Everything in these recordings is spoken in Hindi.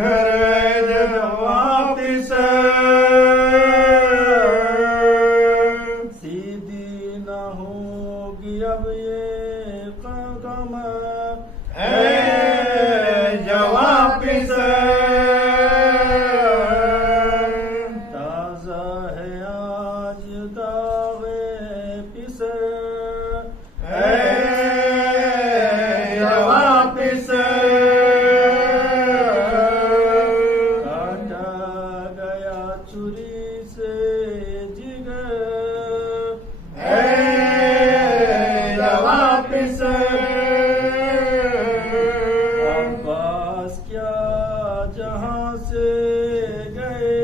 घर जहां से गए,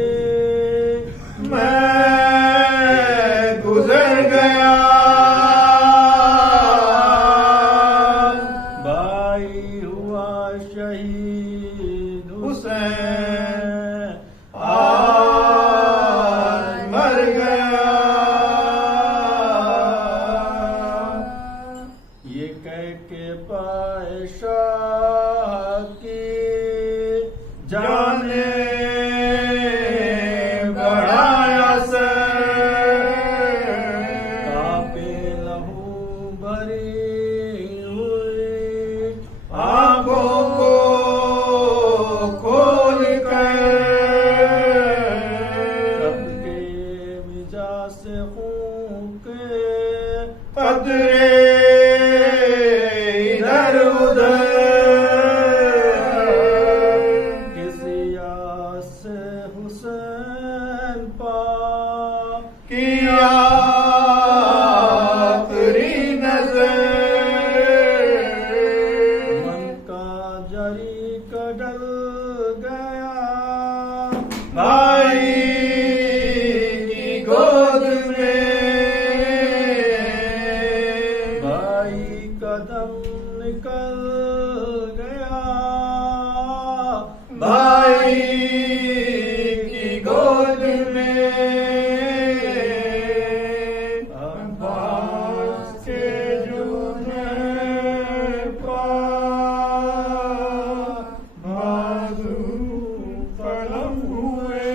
मैं गुजर गया। भाई हुआ शहीद हुसैन, आज मर गया। ये कह के पाए शाह की जाने बढ़ाया से, कांपे लहू भरी हुई आंखों को खोल कर, सबके मिजाज से खून के कतरे इधर उधर, किसी आस से हुसैन पा किया आखिरी नजर, मन का जरी कटल गया भाई की गोद में, भाई कदम निकल गया भाई की गोद में, अब्बास के जुल्फ़े पर बाजू कलम हुए।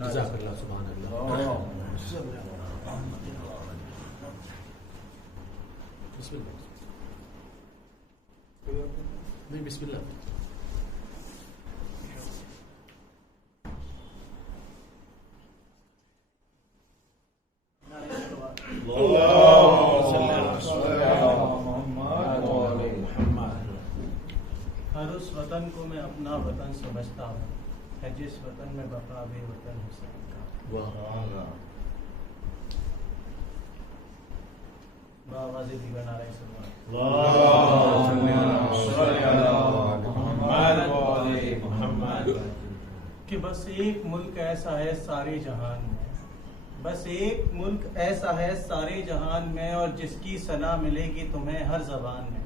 जज़ाकल्लाह, सुभान अल्लाह। बिस्मिल्लाह। नहीं, बिस्मिल्लाह। हर उस वतन को मैं अपना वतन समझता हूँ है जिस वतन में बका भी वतन हुसैन का। बावाज़े दीवान नारे सल्लल्लाहु कि बस एक मुल्क ऐसा है सारे जहान में, बस एक मुल्क ऐसा है सारे जहान में, और जिसकी सना मिलेगी तुम्हें हर जबान में।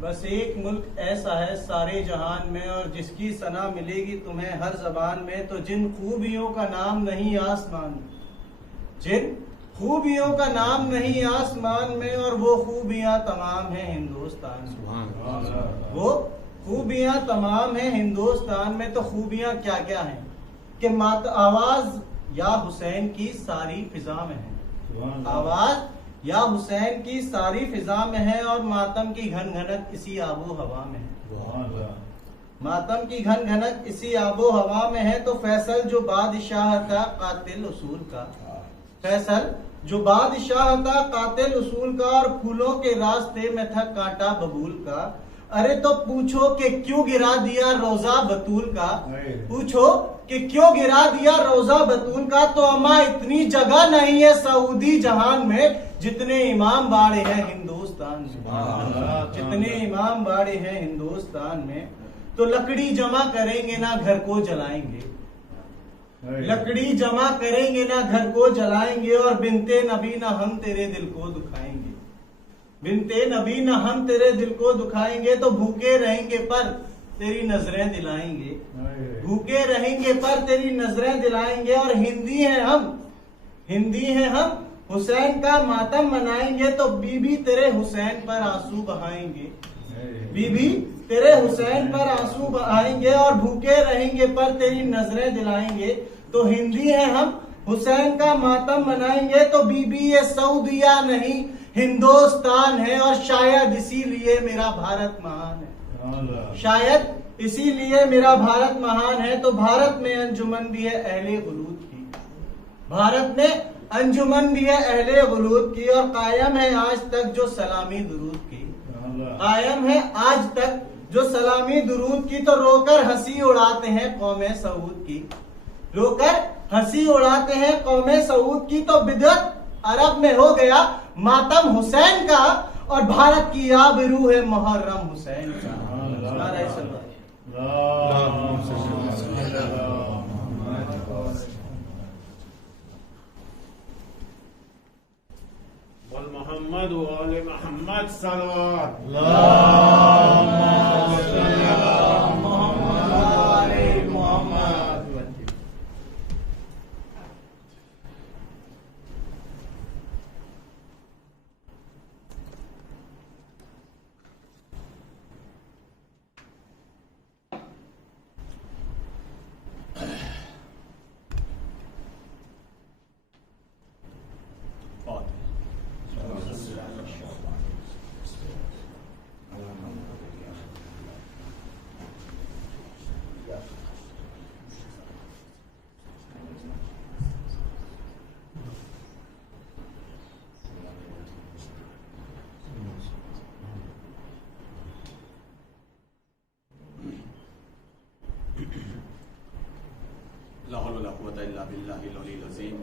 बस एक मुल्क ऐसा है सारे जहान में, और जिसकी सना मिलेगी तुम्हें हर जबान में, तो जिन खूबियों का नाम नहीं आसमान में, जिन खूबियों का नाम नहीं आसमान में, और वो खूबियां तमाम हैं हिंदुस्तान में, वो खूबियां तमाम हैं हिंदुस्तान में। तो खूबियां क्या क्या हैं कि मात आवाज या हुसैन की सारी फिजा में है, आवाज या हुसैन की सारी फिजा में है, और मातम की घन घनक इसी आबो हवा में है, मातम की घन घनक इसी आबो हवा में है। तो फैसल जो बादशाह था कातिल उसूल का, फैसल जो बादशाह था कातिल उसूल का, और फूलों के रास्ते में था कांटा बबूल का। अरे तो पूछो कि क्यों गिरा दिया रोजा बतूल का, पूछो कि क्यों गिरा दिया रोजा बतूल का। तो अम्मा इतनी जगह नहीं है सऊदी जहान में जितने इमाम बाड़े हैं हिंदुस्तान में, जितने इमाम बाड़े हैं हिंदुस्तान में। तो लकड़ी जमा करेंगे ना घर को जलाएंगे, लकड़ी जमा करेंगे ना घर को जलाएंगे, और बिनते नबी ना हम तेरे दिल को दुखाएंगे, बिनते नबी ना हम तेरे दिल को दुखाएंगे। तो भूखे रहेंगे पर तेरी नजरें दिलाएंगे, भूखे रहेंगे पर तेरी नजरें दिलाएंगे। और हिंदी हैं हम, हिंदी हैं हम, हुसैन का मातम मनाएंगे। तो बीबी तेरे हुसैन पर आंसू बहाएंगे, बीबी तेरे हुसैन पर आंसू बहाएंगे, और भूखे रहेंगे पर तेरी नजरें दिलाएंगे। तो हिंदी हैं हम, हुसैन का मातम मनाएंगे। तो बीबी ये सऊदिया नहीं हिंदुस्तान है, और शायद इसीलिए मेरा भारत महान है, शायद इसीलिए मेरा भारत महान है। तो भारत में अंजुमन भी है अहले गुलूद की, भारत में अंजुमन भी है अहले गुलूद की, और कायम है आज तक जो सलामी दुरूद की, कायम है आज तक जो सलामी दुरूद की। तो रोकर हंसी उड़ाते हैं कौमे सऊद की, रोकर हंसी उड़ाते हैं कौमे सऊद की। तो बिदअत अरब में हो गया मातम हुसैन का, और भारत की आबरू है मुहर्रम हुसैन नारे सल्लल्लाहु मोहम्मद वाले मोहम्मद सल्लल्लाहु ला हौला वला कुव्वता इल्ला बिल्लाहिल अलीय्यिल अज़ीम।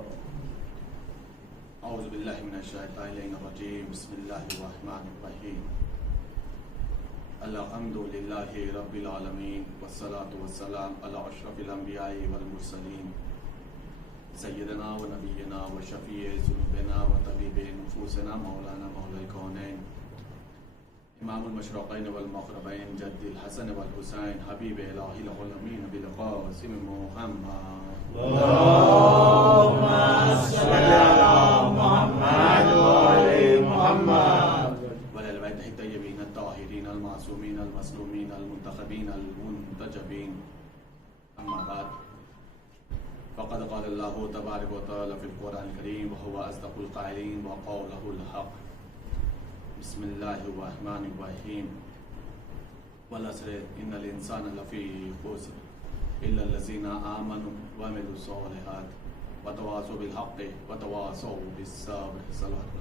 औज़ु बिल्लाहि मिनश शैतानिर रजीम। बिस्मिल्लाहिर रहमानिर रहीम। अल्हम्दुलिल्लाहि रब्बिल आलमीन वस्सलातु वस्सलाम अला अशरफिल अंबिया'i वल मुरसलीन सय्यिदना व नबिय्यिना व शफी'i ज़ुनूबिना व तबीबि नुफूसिना मौलाना मौलल कौनैन इमामुल मशरक़ैन वल मग़रिबैन जद्दिल हसन वल हुसैन हबीब इलाहिल आलमीन बिल क़ासिम मुहम्मद अल्लाहुम्मा सल्लि अला मुहम्मद व आलि मुहम्मद वल बैतिहि तय्यबीन अत्ताहिरीन अल मासूमीन अल मस्लूमीन अल मुंतखबीन अल मुंतजबीन। अम्मा बाद फ़क़द क़ाल अल्लाहु तबारक व तआला फ़िल क़ुरआनिल करीम व हुवा अस्दक़ुल क़ाइलीन व क़ौलुहुल हक़। बिस्मिल्लाहिर्रहमानिर्रहीम। वल अस्र इन्नल इंसाना लफ़ी ख़ुस्र इल्ला लज़ीना आमनु व अमिलुस सालिहात व तवासौ बिल हक़्क़ि व तवासौ बिस सब्र।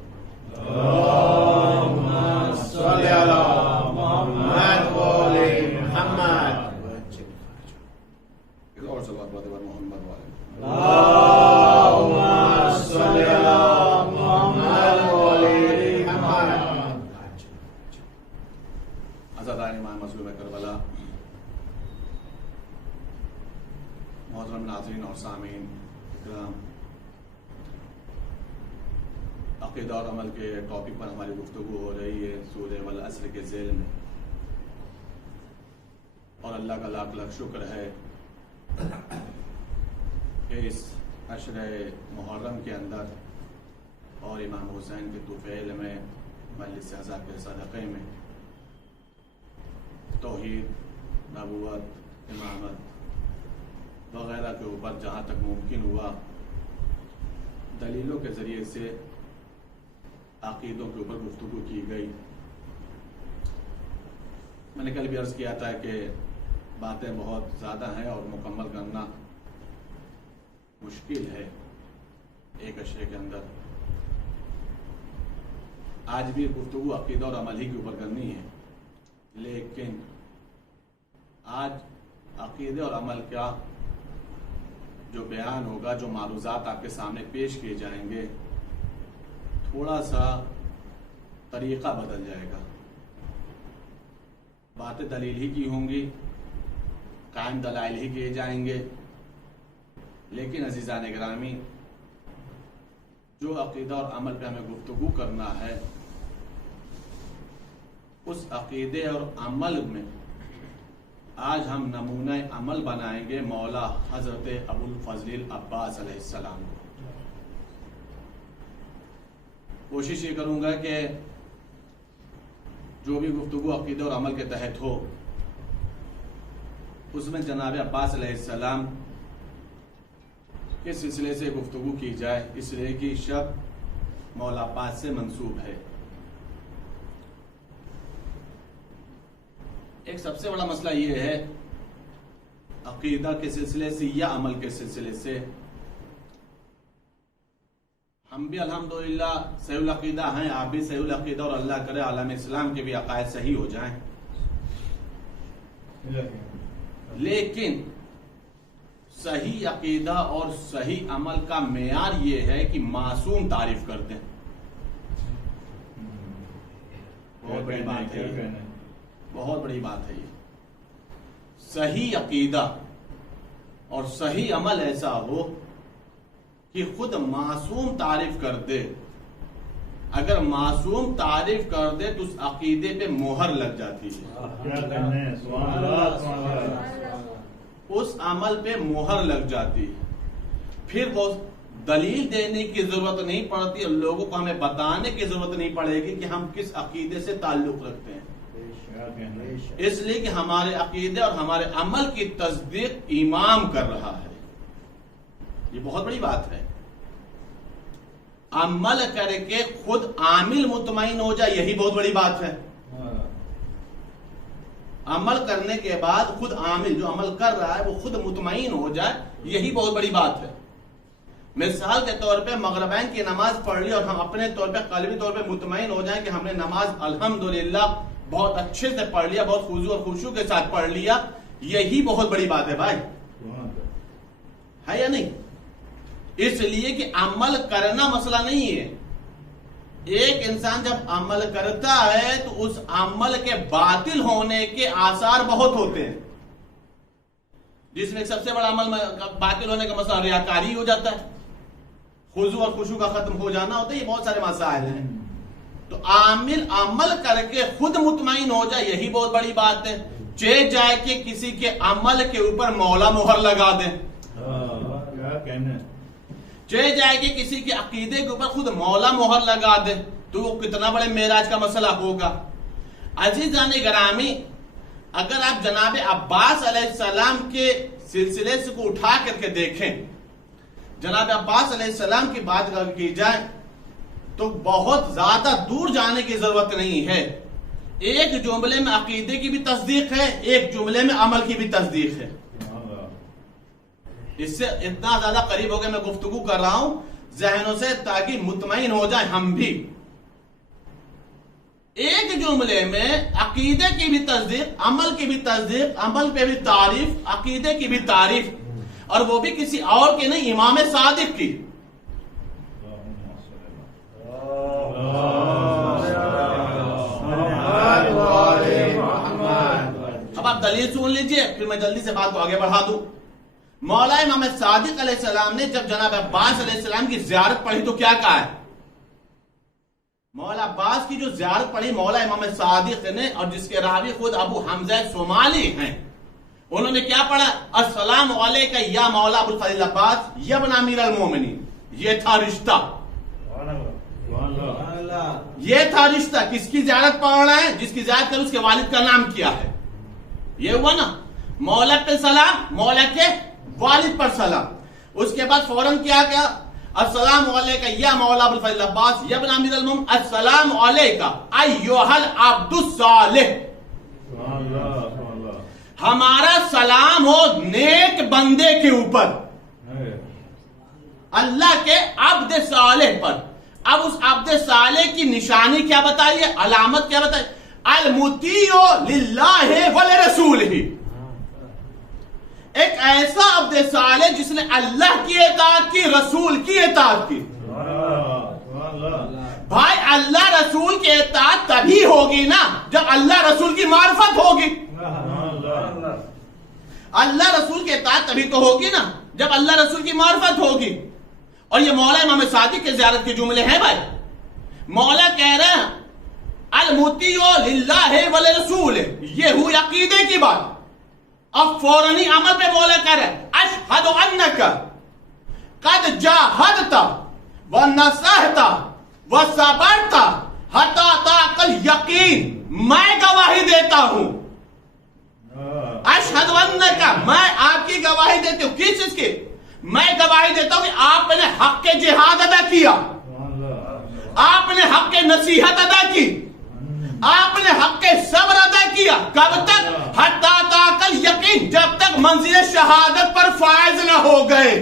अल्लाहुम्मा सल्लि अला मुहम्मद व आलि मुहम्मद। और सल्लल्लाहु अलैहि मोहम्मद व आलि अल्लाहुम्मा सल्लि अला मुहम्मद व आलि मुहम्मद। अज़ादान इमाम मज़लूम करबला, मोहतरम नाज़रीन और सामीन इकराम, अक़ीदा और अमल के टॉपिक पर हमारी गुफ्तगू हो रही है सूरह वल अस्र के ज़ेल में। और अल्लाह का लाख लाख शुक्र है कि इस अशर मुहर्रम के अंदर और इमाम हुसैन के तुफ़ैल में मजलिस अज़ा के सदक़े में तौहीद, नबूवत, इमामत वगैरह के ऊपर जहाँ तक मुमकिन हुआ दलीलों के ज़रिए से अक़ीदों के ऊपर गुफ्तगू की गई। मैंने कल भी अर्ज़ किया था कि बातें बहुत ज़्यादा हैं और मुकम्मल करना मुश्किल है एक अशरे के अंदर। आज भी गुफ्तगू अक़ीदा और अमल ही के ऊपर करनी है, लेकिन आज अक़ीदे और अमल का जो बयान होगा, जो मारूज़ात आपके सामने पेश किए जाएंगे, थोड़ा सा तरीक़ा बदल जाएगा। बातें दलील ही की होंगी, कायम दलाइल ही किए जाएंगे, लेकिन अज़ीज़ान गिरामी जो अक़ीदा और अमल पे हमें गुफ्तगू करना है, उस अक़ीदे और अमल में आज हम नमूना अमल बनाएंगे मौला हज़रत अबुल फ़ज़्ल अब्बास अलैहिस्सलाम को। कोशिश ये करूँगा कि जो भी गुफ्तगू अक़ीदा और अमल के तहत हो उसमें जनाब अब्बास अलैहिस्सलाम के सिलसिले से गुफ्तगू की जाए, इसलिए कि शब मौला अब्बास से मंसूब है। एक सबसे बड़ा मसला ये है अक़ीदा के सिलसिले से या अमल के सिलसिले से, हम भी अल्हम्दुलिल्लाह सहीउल अक़ीदा हैं, आप भी सहीउल अक़ीदा, और अल्लाह करे आलम इस्लाम के भी अक़ायद सही हो जाएं। लेकिन सही अक़ीदा और सही अमल का मेयार ये है कि मासूम तारीफ कर दें। बहुत बड़ी बात है, बहुत बड़ी बात है ये। सही अकीदा और सही अमल ऐसा हो कि खुद मासूम तारीफ कर दे। अगर मासूम तारीफ कर दे तो उस अकीदे पे मोहर लग जाती है, उस अमल पे मोहर लग जाती है। फिर वो दलील देने की जरूरत नहीं पड़ती और लोगों को हमें बताने की जरूरत नहीं पड़ेगी कि हम किस अकीदे से ताल्लुक रखते हैं। इसलिए कि हमारे अकीदे और हमारे अमल की तस्दीक इमाम कर रहा है। ये बहुत बड़ी बात है। अमल करके खुद आमिल मुतमईन हो जाए, यही बहुत बड़ी बात है। अमल करने के बाद खुद आमिल जो अमल कर रहा है वो खुद मुतमईन हो जाए, यही बहुत बड़ी बात है। मिसाल के तौर पे मगरिबैन की नमाज पढ़ ली और हम अपने तौर पे कल्बी तौर पे मुतमईन हो जाएं कि हमने नमाज अल्हम्दुलिल्लाह बहुत अच्छे से पढ़ लिया, बहुत खुजू और खुशू के साथ पढ़ लिया, यही बहुत बड़ी बात है भाई, है या नहीं? इसलिए कि अमल करना मसला नहीं है। एक इंसान जब अमल करता है तो उस अमल के बातिल होने के आसार बहुत होते हैं, जिसमें सबसे बड़ा अमल बातिल होने का मसला रियाकारी हो जाता है, खुजू और खुशू का खत्म हो जाना होता है। ये बहुत सारे मसाइल हैं। तो आमिल अमल करके खुद मुतमईन हो जाए, यही बहुत बड़ी बात है। चे जाए कि किसी के अमल के ऊपर मौला मोहर लगा दे, चे जाए कि किसी के अकीदे के ऊपर खुद मौला मोहर लगा दे, तो वो कितना बड़े मेराज का मसला होगा। अजीजान गिरामी, अगर आप जनाब अब्बास अलैहिस्सलाम के सिलसिले से को उठा करके देखें, जनाब अब्बास अलैहिस्सलाम की बात की जाए तो बहुत ज्यादा दूर जाने की जरूरत नहीं है। एक जुमले में अकीदे की भी तस्दीक है, एक जुमले में अमल की भी तस्दीक है। इससे इतना ज्यादा करीब हो गया मैं गुफ्तगू कर रहा हूं जहनों से, ताकि मुतमईन हो जाए हम भी। एक जुमले में अकीदे की भी तस्दीक, अमल की भी तस्दीक, अमल पे भी तारीफ, अकीदे की भी तारीफ, और वो भी किसी और के नहीं, इमाम सादिक की। अब आप दलील सुन लीजिए, फिर मैं जल्दी से बात को आगे बढ़ा दूं। मौला इमाम सादिक अलैहिस्सलाम ने जब जनाब अब्बास अलैहिस्सलाम की ज़ियारत पढ़ी तो क्या कहा है? मौला अब्बास की जो ज़ियारत पढ़ी मौला इमाम सादिक ने, और जिसके रावी खुद अबू हमजा सोमाली हैं, उन्होंने क्या पढ़ा? अस्सलाम अलैका या मौला अबुल फज़ल अब्बास या इब्न अमीरुल मोमिनीन। ये था रिश्ता, ये था रिश्ता। किसकी ज़ियारत पढ़ रहे हैं? जिसकी ज़ियारत कर उसके वालिद का नाम किया है। ये हुआ ना, मौला पे सलाम, मौला के वालिद पर सलाम। उसके बाद फौरन क्या किया? अस्सलाम अलैका या मौला अबुल फज़ल अब्बास या इब्न अमीरुल मोमिनीन, अस्सलाम अलैका अय्युहल अब्दुस सालिह। हमारा सलाम हो नेक बंदे के ऊपर, अल्लाह के अब्द सालेह पर। अब उस अब्द सालेह की निशानी क्या बताइए, अलामत क्या बताइए? अल मुतीओ लिल्लाहि व लिरसूलिही। एक ऐसा अब्द सालेह जिसने अल्लाह की इताअत की, रसूल की इताअत की। भाई अल्लाह रसूल की इताअत तभी होगी ना जब अल्लाह रसूल की मार्फत होगी। अल्लाह रसूल की इताअत तभी तो होगी ना जब अल्लाह रसूल की मार्फत होगी। और ये मौला इमाम सादिक के ज़ियारत के जुमले हैं भाई। मौला कह रहे हैं अल मुतीओ लिल्लाहि व लिरसूलिही, ये हुई अकीदे की बात। अब फौरनी अमल पे मौला कह रहे अशहदु अन्नका कद जाहदता व नसहता व सबरता हत्ता ताकल यकीन। मैं गवाही देता हूं, अशहदु अन्नका, मैं आपकी गवाही देती हूं। किस चीज की? मैं गवाही देता हूं कि आपने हक के जिहाद अदा किया, आपने हक के नसीहत अदा की, आपने हक के सब्र अदा किया। कब तक? हत्ता ताकल यकीन, जब तक मंजिल शहादत पर फायज न हो गए।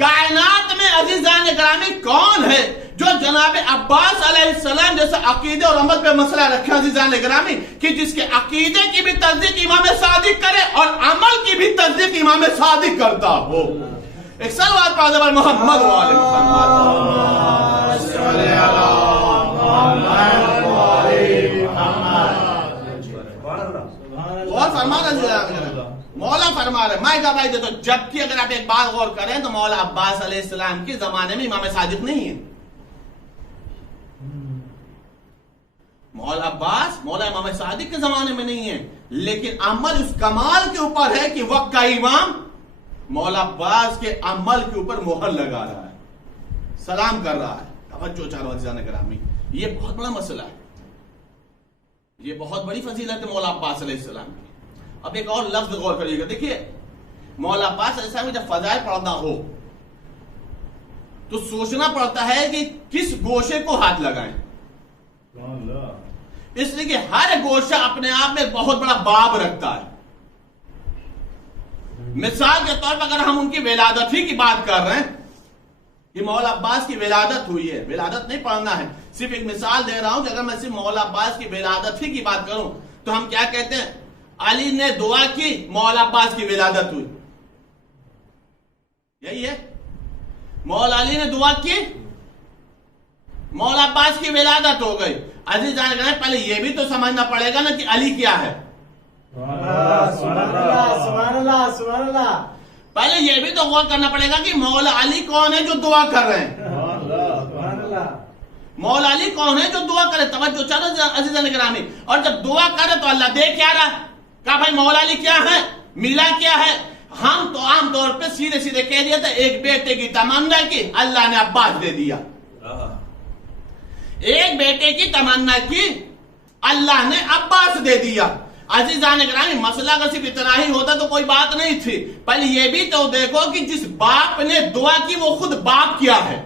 कायनात में अजीजान गिरामी कौन है जो जनाब अब्बास अलैहिस्सलाम जैसा अकीदे और अमल पे मसला रखे अजीजान गिरामी, कि जिसके अकीदे की भी तस्दीक इमाम सादिक करे और अमल की भी तस्दीक इमाम सादिक करता हो। एक सलवात पढ़ दे मोहम्मद वाले मोहम्मद। गौर फरमा रहे, मौला फरमा रहे, मैं गवाही देता हूं। जबकि अगर आप एक बात गौर करें तो मौला अब्बास अलैहिस्सलाम के जमाने में इमाम सादिक नहीं है। मौला अब्बास मौला इमाम सादिक के जमाने में नहीं है, लेकिन अमल उस कमाल के ऊपर है कि वक्त का इमाम मौला अब्बास के अमल के ऊपर मोहर लगा रहा है, सलाम कर रहा है। तवज्जो चारो अज़ीज़ान गिरामी, ये बहुत बड़ा मसला है, ये बहुत बड़ी फजीलत है मौला अब्बास अलैहिस्सलाम की। अब एक और लफ्ज गौर करिएगा, देखिए मौला अब्बास अलैहिस्सलाम की जब फजाइल पढ़ना हो तो सोचना पड़ता है कि किस गोशे को हाथ लगाएं, इसलिए कि हर गोशा अपने आप में बहुत बड़ा बाब रखता है। मिसाल के तौर पर अगर हम उनकी विलादत ही की बात कर रहे हैं कि मौला अब्बास की विलादत हुई है, विलादत नहीं पढ़ना है, सिर्फ एक मिसाल दे रहा हूं कि अगर मैं सिर्फ मौला अब्बास की विलादत ही की बात करूं तो हम क्या कहते हैं, अली ने दुआ की, मौला अब्बास की विलादत हुई, यही है। मौला अली ने दुआ की, मौला अब्बास की विलादत हो गई। अजीज जान गए, पहले यह भी तो समझना पड़ेगा ना कि अली क्या है। पहले यह भी तो गौर करना पड़ेगा कि मौला अली कौन है जो दुआ कर रहे हैं। मौला अली कौन है जो दुआ करे, तवज्जो चलो अजीज़ान गिरामी। और जब दुआ करे तो अल्लाह देख क्या रहा, कहा भाई मौला अली क्या है, मिला क्या है। हम तो आमतौर पे सीधे सीधे कह दिया था एक बेटे की तमन्ना की, अल्लाह ने अब्बास दे दिया। एक बेटे की तमन्ना की, अल्लाह ने अब्बास दे दिया। अजीज़ान गिरामी, मसला अगर सिर्फ इतना ही होता तो कोई बात नहीं थी। पहले ये भी तो देखो कि जिस बाप ने दुआ की वो खुद बाप क्या है,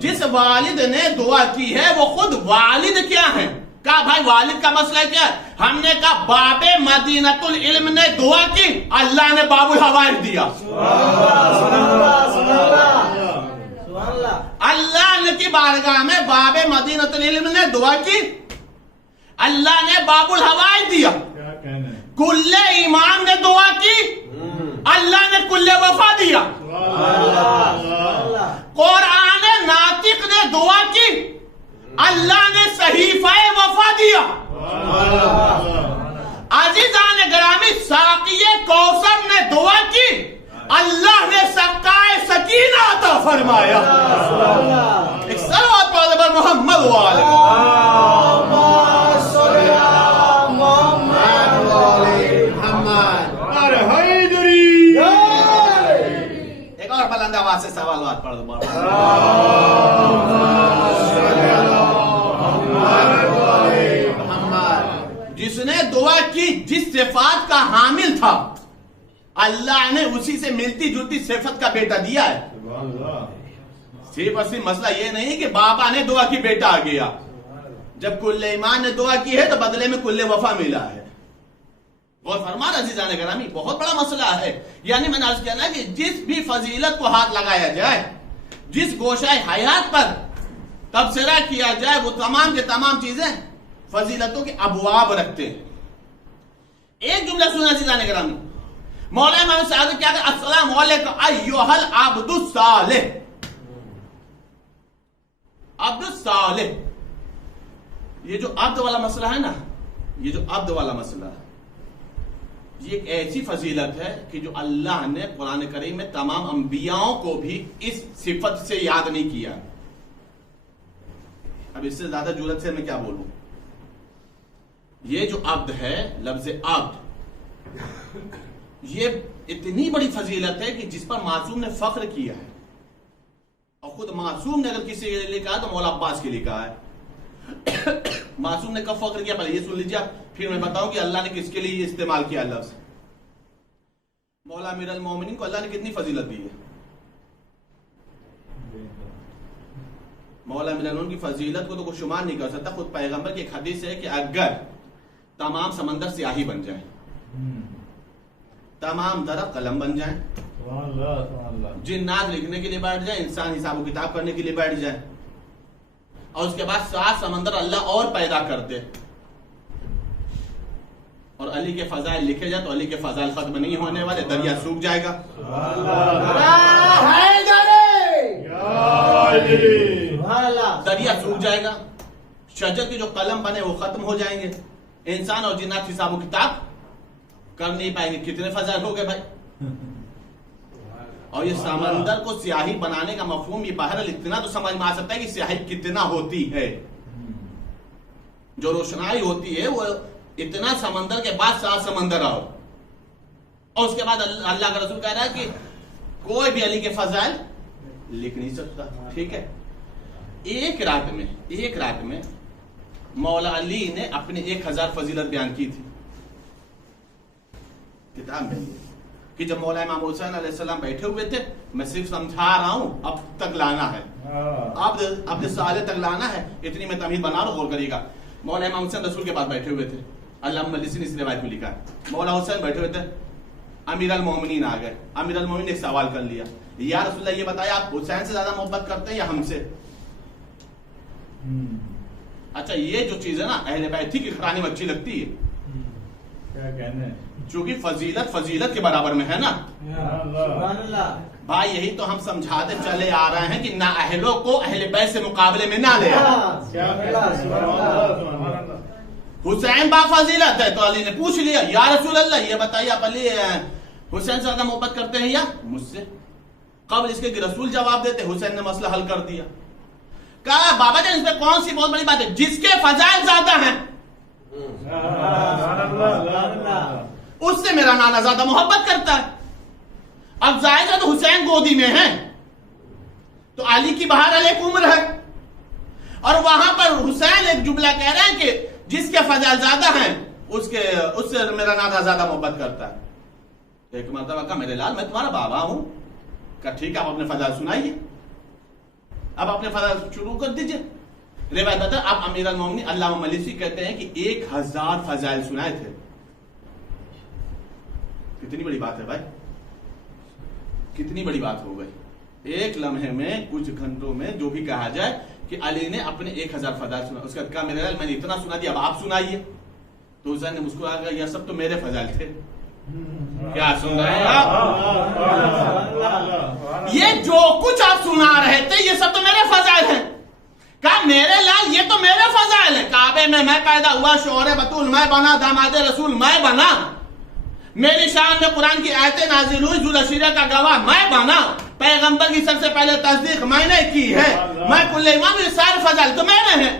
जिस वालिद ने दुआ की है वो खुद वालिद क्या है। कहा भाई वालिद का मसला क्या है, हमने कहा बाबे मदीनतुल इल्म ने दुआ की, अल्लाह ने बाबुल हवाइज दिया। अल्लाह ने की बारगाह में बाबे मदीनतुल इल्म ने दुआ की, अल्लाह ने बाबुल हवाइज दिया। कुल्ले ईमान ने दुआ की, अल्लाह ने कुल्ले वफा दिया। कुरान नातिक ने दुआ की, अल्लाह ने सहीफा वफा दिया। अजीज़ान गिरामी, साक़िए कौसर ने दुआ की, अल्लाह ने सकाए सकीना अता फरमाया। एक सलवात पढ़ो मोहम्मद वाले बुलंद आवाज से सवाल पढ़ दो। जिसने दुआ की, जिस सिफात का हामिल था, अल्लाह ने उसी से मिलती जुलती सिफत का बेटा दिया है। सिर्फ और सिर्फ मसला ये नहीं कि बाबा ने दुआ की बेटा आ गया। जब कुल्ले ईमान ने दुआ की है तो बदले में कुल्ले वफा मिला है। और फरमा अज़ीज़ान गिरामी, बहुत बड़ा मसला है। यानी मैंने अर्ज किया ना कि जिस भी फजीलत को हाथ लगाया जाए, जिस गोशाए हयात पर तबसरा किया जाए, वो तमाम के तमाम चीजें फजीलतों के अबवाब रखते हैं। एक जुमला सुना अज़ीज़ान गिरामी, मौला इमाम सादिक क्या कहते, अस्सलामु अलैकुम अय्युहल अब्दुस सालिह। अब्दुस सालिह, ये जो अब्द वाला मसला है ना, ये जो अब्द वाला मसला है, ये एक ऐसी फजीलत है कि जो अल्लाह ने कुरान करीम में तमाम अंबियाओं को भी इस सिफत से याद नहीं किया। अब इससे ज्यादा जुरत से मैं क्या बोलूं। ये जो अब्द है, लफ्ज अब्द, ये इतनी बड़ी फजीलत है कि जिस पर मासूम ने फख्र किया है। और खुद मासूम ने अगर किसी के लिए लिखा है तो मौला अब्बास के लिखा है। मासूम ने कब फख्र किया, पहले ये सुन लीजिए, फिर मैं बताऊं कि अल्लाह ने किसके लिए इस्तेमाल किया लफ्ज। मौला अमीरुल मोमिनीन को अल्लाह ने कितनी फजीलत दी है। मौला अमीरुल मोमिनीन की फजीलत को तो कोई शुमार नहीं कर सकता। खुद पैगंबर की एक हदीस है कि अगर तमाम समंदर स्याही बन जाए, तमाम दरख्त कलम बन जाए, जिन्नात लिखने के लिए बैठ जाए, इंसान हिसाब किताब करने के लिए बैठ जाए, और उसके बाद 7 समंदर अल्लाह और पैदा कर दे, और अली के फजाइल लिखे जाए तो अली के फजाइल खत्म नहीं होने वाले, दरिया सूख जाएगा। दरिया सूख जाएगा, शजर के जो कलम बने वो खत्म हो जाएंगे, इंसान और जिन्नात हिसाब किताब कर नहीं पाएंगे। कितने फजाइल हो गए भाई। और ये समंदर को स्याही बनाने का मफहूम, ये बहरहाल इतना तो समझ में आ सकता है कि स्याही कितना होती है। जो रोशनाई होती है वो इतना, समंदर के बाद 7 समंदर और उसके बाद अल्लाह का रसूल कह रहा है कि कोई भी अली के फजाइल लिख नहीं सकता। ठीक है, एक रात में मौला अली ने अपने 1000 फजीलत बयान की थी किताब में, कि जब मौला इमाम हुसैन अलैहिस्सलाम बैठे हुए थे, मैं सिर्फ समझा रहा हूं, अब तक लाना है, अब साले तक लाना है, इतनी मैं तमीज़ बना रहा हूं, गौर करिएगा। मौला इमाम हुसैन रसूल के पास बैठे हुए थे, अल्लाह मलिसी ने इस रिवायत में लिखा है। मौला हुसैन बैठे हुए थे, अमीर अल मोमिनीन आ गए। अमीर अल मोमिनीन ने एक सवाल कर लिया, या रसूलल्लाह ये बताया आप हुसैन से ज्यादा मोहब्बत करते हैं या हमसे? अच्छा, ये जो चीज है ना अहले बैत की खरानी में अच्छी लगती है, क्या कहने, चूंकि फजीलत के बराबर में है ना। भाई यही तो हम समझाते चले आ रहे हैं कि ना अहलों को अहले बैत से मुकाबले में ना ले। हुसैन बा फजीलत है तो अली ने पूछ लिया, या रसूल अल्लाह ये बताइए आप अली हुसैन से ज्यादा मोहब्बत करते हैं या मुझसे? कब इसके कि रसूल जवाब देते, हुसैन ने मसला हल कर दिया। कहा बाबा जान इसमें कौन सी बहुत बड़ी बात है, जिसके फजाइल ज्यादा हैं उससे मेरा नाना ज्यादा मोहब्बत करता है। अब जाहिर है तो हुसैन गोदी में है तो अली की बहरहाल एक उम्र है, और वहां पर हुसैन एक जुमला कह रहे हैं कि जिसके फजाइल ज्यादा हैं उससे मेरा नाना ज्यादा मोहब्बत करता है। एक मरतबा कहा मेरे लाल मैं तुम्हारा बाबा हूं। कहा ठीक है, आप अपने फजाइल सुनाइए, अब अपने फजाइल शुरू कर दीजिए। रिवायत बता, आप अमीर अल मोमिनीन अल्लामा मलिसी कहते हैं कि 1000 फजाइल सुनाए थे। कितनी बड़ी बात है भाई, कितनी बड़ी बात हो गई। एक लम्हे में, कुछ घंटों में जो भी कहा जाए कि अली ने अपने 1000 फजाइल सुना। उसका कहा मेरे लाल मैंने इतना सुना दिया, अब आप सुनाइए। तो हुसैन ने मुस्कुरा कर यह सब तो मेरे फजाइल थे। क्या सुन रहे हैं आप? ये जो कुछ आप सुना रहे थे ये सब तो मेरे फजाइल हैं। कहा मेरे लाल ये तो मेरे फजाइल है। काबे में मैं पैदा हुआ, शोहरे बतूल मैं बना, दामादे रसूल मैं बना, मेरी शान में कुरान की आयतें नाजिल हुई, जुलशीरे का गवाह मैं बना, पैगंबर की सबसे पहले तस्दीक मैंने की है, मैं कुल्ले इमाम, ये सारे फजाइल तो मेरे हैं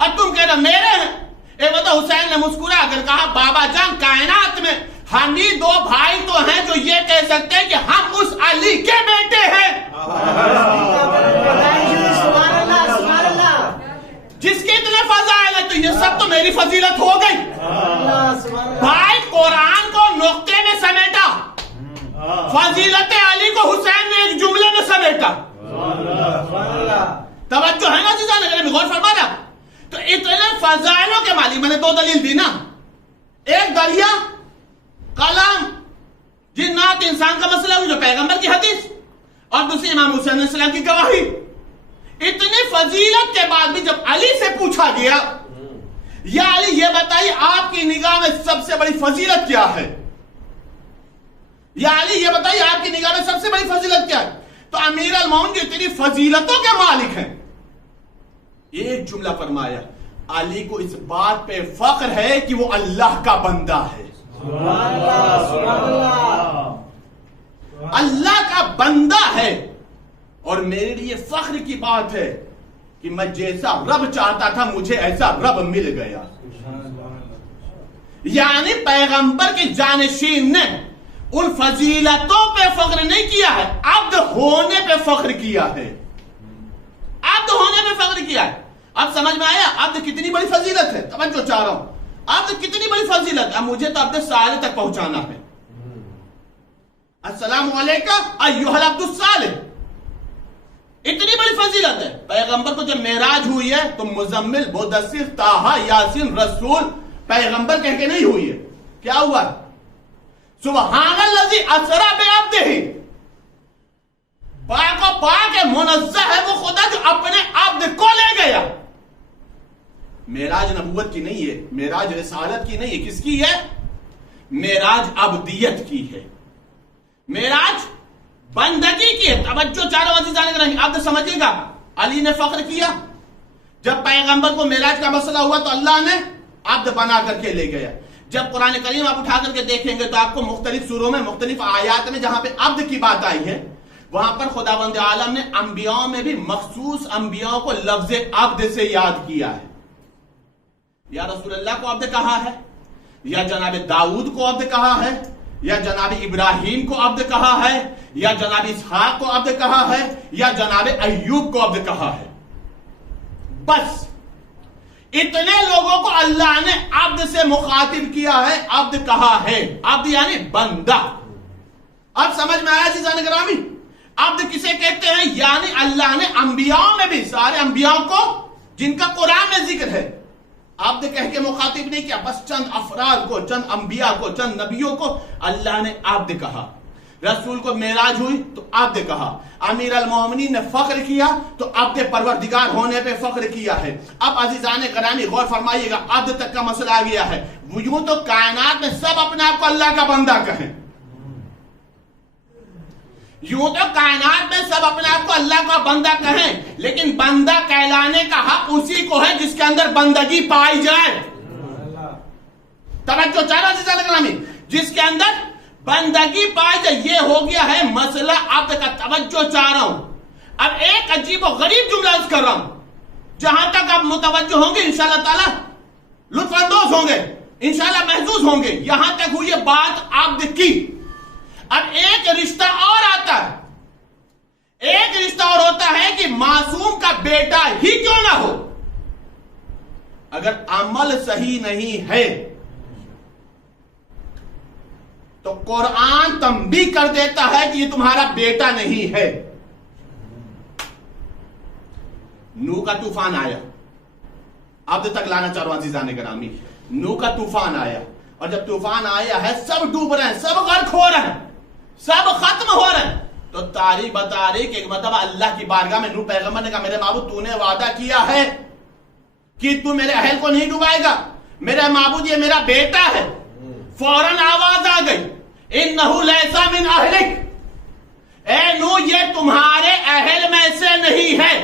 और तुम कह रहे मेरे हैं। एक बता, हुसैन ने मुस्कुरा कर कहा बाबा जान कायनात में हम ही 2 भाई तो हैं जो ये कह सकते हैं कि हम उस अली के बेटे हैं जिसके इतने फजाइल है, तो ये सब तो मेरी फजीलत हो गई। भाई कुरान को नुक्ते में समेटा, फजीलत अली को हुसैन ने एक जुमले में समेटा। तवज्जो है ना जीजा ने गौर फरमाया। तो इतने फजाइलों के मालिक मैंने 2 दलील दी ना, एक दरिया कलम जिन्नात इंसान का मसला जो पैगंबर की हदीस, और दूसरी इमाम हुसैन अलैहिस्सलाम की गवाही। इतनी फजीलत के बाद भी जब अली से पूछा गया या अली ये बताइए आपकी निगाह में सबसे बड़ी फजीलत क्या है, या अली ये बताइए आपकी निगाह में सबसे बड़ी फजीलत क्या है, तो अमीर अल मोमिनीन जो इतनी फजीलतों के मालिक हैं, एक जुमला फरमाया अली को इस बात पे फख्र है कि वो अल्लाह का बंदा है। अल्लाह का बंदा है, और मेरे लिए फख्र की बात है कि मैं जैसा रब चाहता था मुझे ऐसा रब मिल गया। यानी पैगंबर के जानशीन ने उन फजीलतों पे फख्र नहीं किया है, अब्द होने पे फख्र किया है, अब्द होने पे फख्र किया है। अब समझ में आया अब्द कितनी बड़ी फजीलत है? तवज्जो चाह रहा हूं, अब्द कितनी बड़ी फजीलत है। अब मुझे तो अब्द साले तक पहुंचाना है। अस्सलामु अलैका अय्युहल अब्दुस सालिह, इतनी बड़ी फजीलत है। पैगंबर को जब मेराज हुई है तो मुजम्मिल, मुदस्सिर, ताहा, यासीन, रसूल पैगंबर कह के नहीं हुई है। क्या हुआ? सुब्हानल्लज़ी असरा बिअब्दिही, पाक है, मुनज़्ज़ह है वो खुदा जो अपने अब्द को ले गया। मेराज नबूवत की नहीं है, मेराज रिसालत की नहीं है, किसकी है? मेराज अब्दियत की है, मेराज बंदगी की है। तवज्जो चारों वजी जाने करेंगे, अब तो समझिएगा। अली ने फख्र किया जब पैगंबर को मेराज का मसला हुआ तो अल्लाह ने अब्द बना करके ले गया। जब कुरान करीम आप उठा करके देखेंगे तो आपको मुख्तलिफ सूरों में मुख्तलिफ आयात में जहां पे अब्द की बात आई है वहां पर खुदावंद आलम ने अंबियाओं में भी मखसूस अंबियाओं को लफ्ज अब्द से याद किया है। या रसूलुल्लाह को अब्द कहा है, या जनाब दाऊद को अब्द कहा है, या जनाब इब्राहिम को अब्द कहा है, या जनाब इसहाक को अब्द कहा है, या जनाब अय्यूब को अब्द कहा है। बस इतने लोगों को अल्लाह ने अब्द से मुखातिब किया है, अब्द कहा है। अब्द यानी बंदा। अब समझ में आया जीजान ग्रामी, अब्द किसे कहते हैं? यानी अल्लाह ने अंबियाओं में भी सारे अंबियाओं को जिनका कुरान में जिक्र है अब्द कह के मुखातिब नहीं किया, बस चंद अफराद को, चंद अंबिया को, चंद नबियों को अल्लाह ने अब्द कहा। रसूल को मेराज हुई तो अब्द कहा, अमीर अल मोमिनीन ने फख्र किया तो अब्द परवरदिगार होने पे फख्र किया है। अब अजीजान करामी गौर फरमाइएगा, अब्द तक का मसला आ गया है। यूं तो कायनात में सब अपने आप को अल्लाह का बंदा कहें, यूं तो कायनात में सब अपने आप को अल्लाह का बंदा कहें, लेकिन बंदा कहलाने का हक उसी को है जिसके अंदर बंदगी पाई जाए। तवज्जो चाह रहा, जिसके अंदर बंदगी पाई जाए, ये हो गया है मसला अब्द का। तवज्जो चाह रहा हूं। अब एक अजीब और गरीब जुमला कर रहा हूं, जहां तक आप मुतवज्जो होंगे इंशाअल्लाह ताला लुत्फअंदोज होंगे, इंशाअल्लाह महसूस होंगे। यहां तक हुई बात अब्द की। अब एक रिश्ता और आता है, एक रिश्ता और होता है कि मासूम का बेटा ही क्यों ना हो, अगर अमल सही नहीं है तो कुरान तंबीह कर देता है कि ये तुम्हारा बेटा नहीं है। नूह का तूफान आया, अब तक लाना चाह रहा हूं अजीजान गिरामी, नूह का तूफान आया, और जब तूफान आया है सब डूब रहे हैं, सब गर्क हो रहे हैं, सब खत्म हो रहे हैं, तो तारीख बता रही कि मतलब अल्लाह की बारगाह में नूह पैगंबर ने कहा, मेरे माबूद तूने वादा किया है कि तू मेरे अहल को नहीं डुबाएगा, मेरा माबूद ये मेरा बेटा है। फौरन आवाज आ गई, इन्नहु लैसा मिन अहलिक, ए नूह ये तुम्हारे अहल में से नहीं है,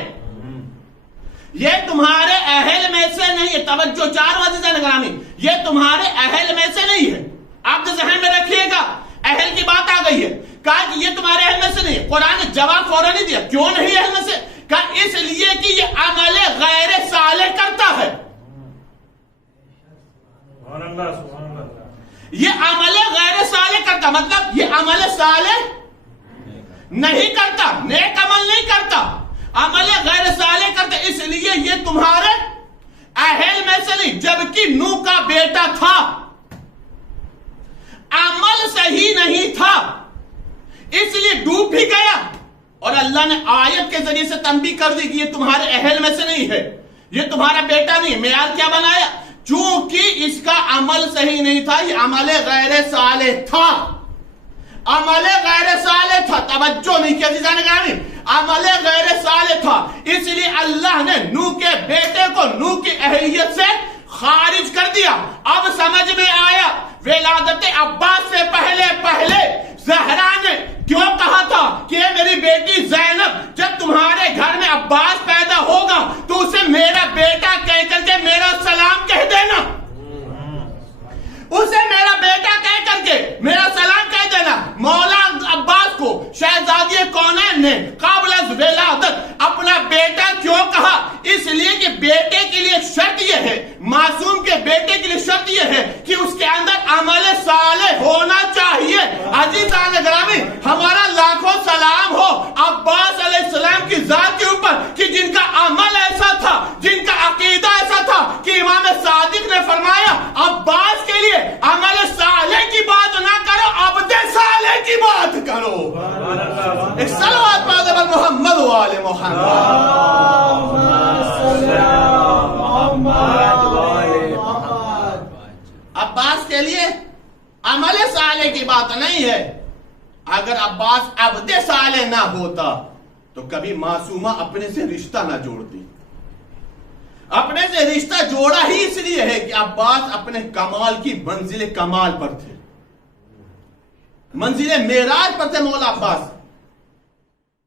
ये तुम्हारे अहल में से नहीं है। तवज्जो चार वाजिज़ निगरानी, ये तुम्हारे अहल में से नहीं है। आप जो ज़हन में रखिएगा, अहल की बात आ गई है, कहा कि ये तुम्हारे अहल में से नहीं है। कुरान ने जवाब फौरन नहीं दिया, क्यों नहीं अहल में से? कहा इसलिए कि ये अमल गैर साले करता है। ये अमल गैर साले करता, मतलब ये अमल साले नहीं करता, नेक अमल नहीं करता, अमल गैर साले करते, इसलिए ये तुम्हारे अहल में से नहीं। जबकि नूह का बेटा था, अमल सही नहीं था, इसलिए डूब भी गया, और अल्लाह ने आयत के जरिए से तंबीह कर दी कि ये तुम्हारे अहल में से नहीं है, ये तुम्हारा बेटा नहीं है। मेयार क्या बनाया? चूंकि इसका अमल सही नहीं था, ये अमल गैर साले था, अमल गैर साले था। तवज्जो नहीं किया जाने का नहीं, अमल गैर साले था, इसलिए अल्लाह ने नूह के बेटे को नूह की अहलियत से खारिज कर दिया। अब समझ में आया, विलादत अब्बास से पहले पहले ज़हरा ने क्यों कहा था कि मेरी बेटी ज़ैनब, जब तुम्हारे घर में अब्बास पैदा होगा तो उसे मेरा बेटा कह करके मेरा सलाम कह देना, उसे मेरा बेटा कह करके मेरा सलाम कह देना। मौला अब्बास को शहजादी कौनैन ने काबिल विलादत अपना बेटा क्यों कहा? इसलिए कि बेटे के लिए शर्त यह है, मासूम के बेटे के लिए शर्त यह है कि उसके अंदर अमल साले होना चाहिए। अजीज़ान गिरामी, हमारा लाखों सलाम हो अब्बास अलैहिस्सलाम की जात के ऊपर कि जिनका अमल ऐसा था, जिनका अकीदा ऐसा था कि इमाम सादिक ने फरमाया, अब्बास के लिए अमल साले की बात ना करो, अब्दे साले की बात करो। एक सलवात पादे मोहम्मद वाले अब्बास के लिए अमल साले की बात नहीं है। अगर अब्बास अब्दे साले ना होता तो कभी मासूमा अपने से रिश्ता ना जोड़ती। अपने से रिश्ता जोड़ा ही इसलिए है कि अब्बास अपने कमाल की मंजिल कमाल पर थे, मंजिल मेराज पर थे मौला अब्बास।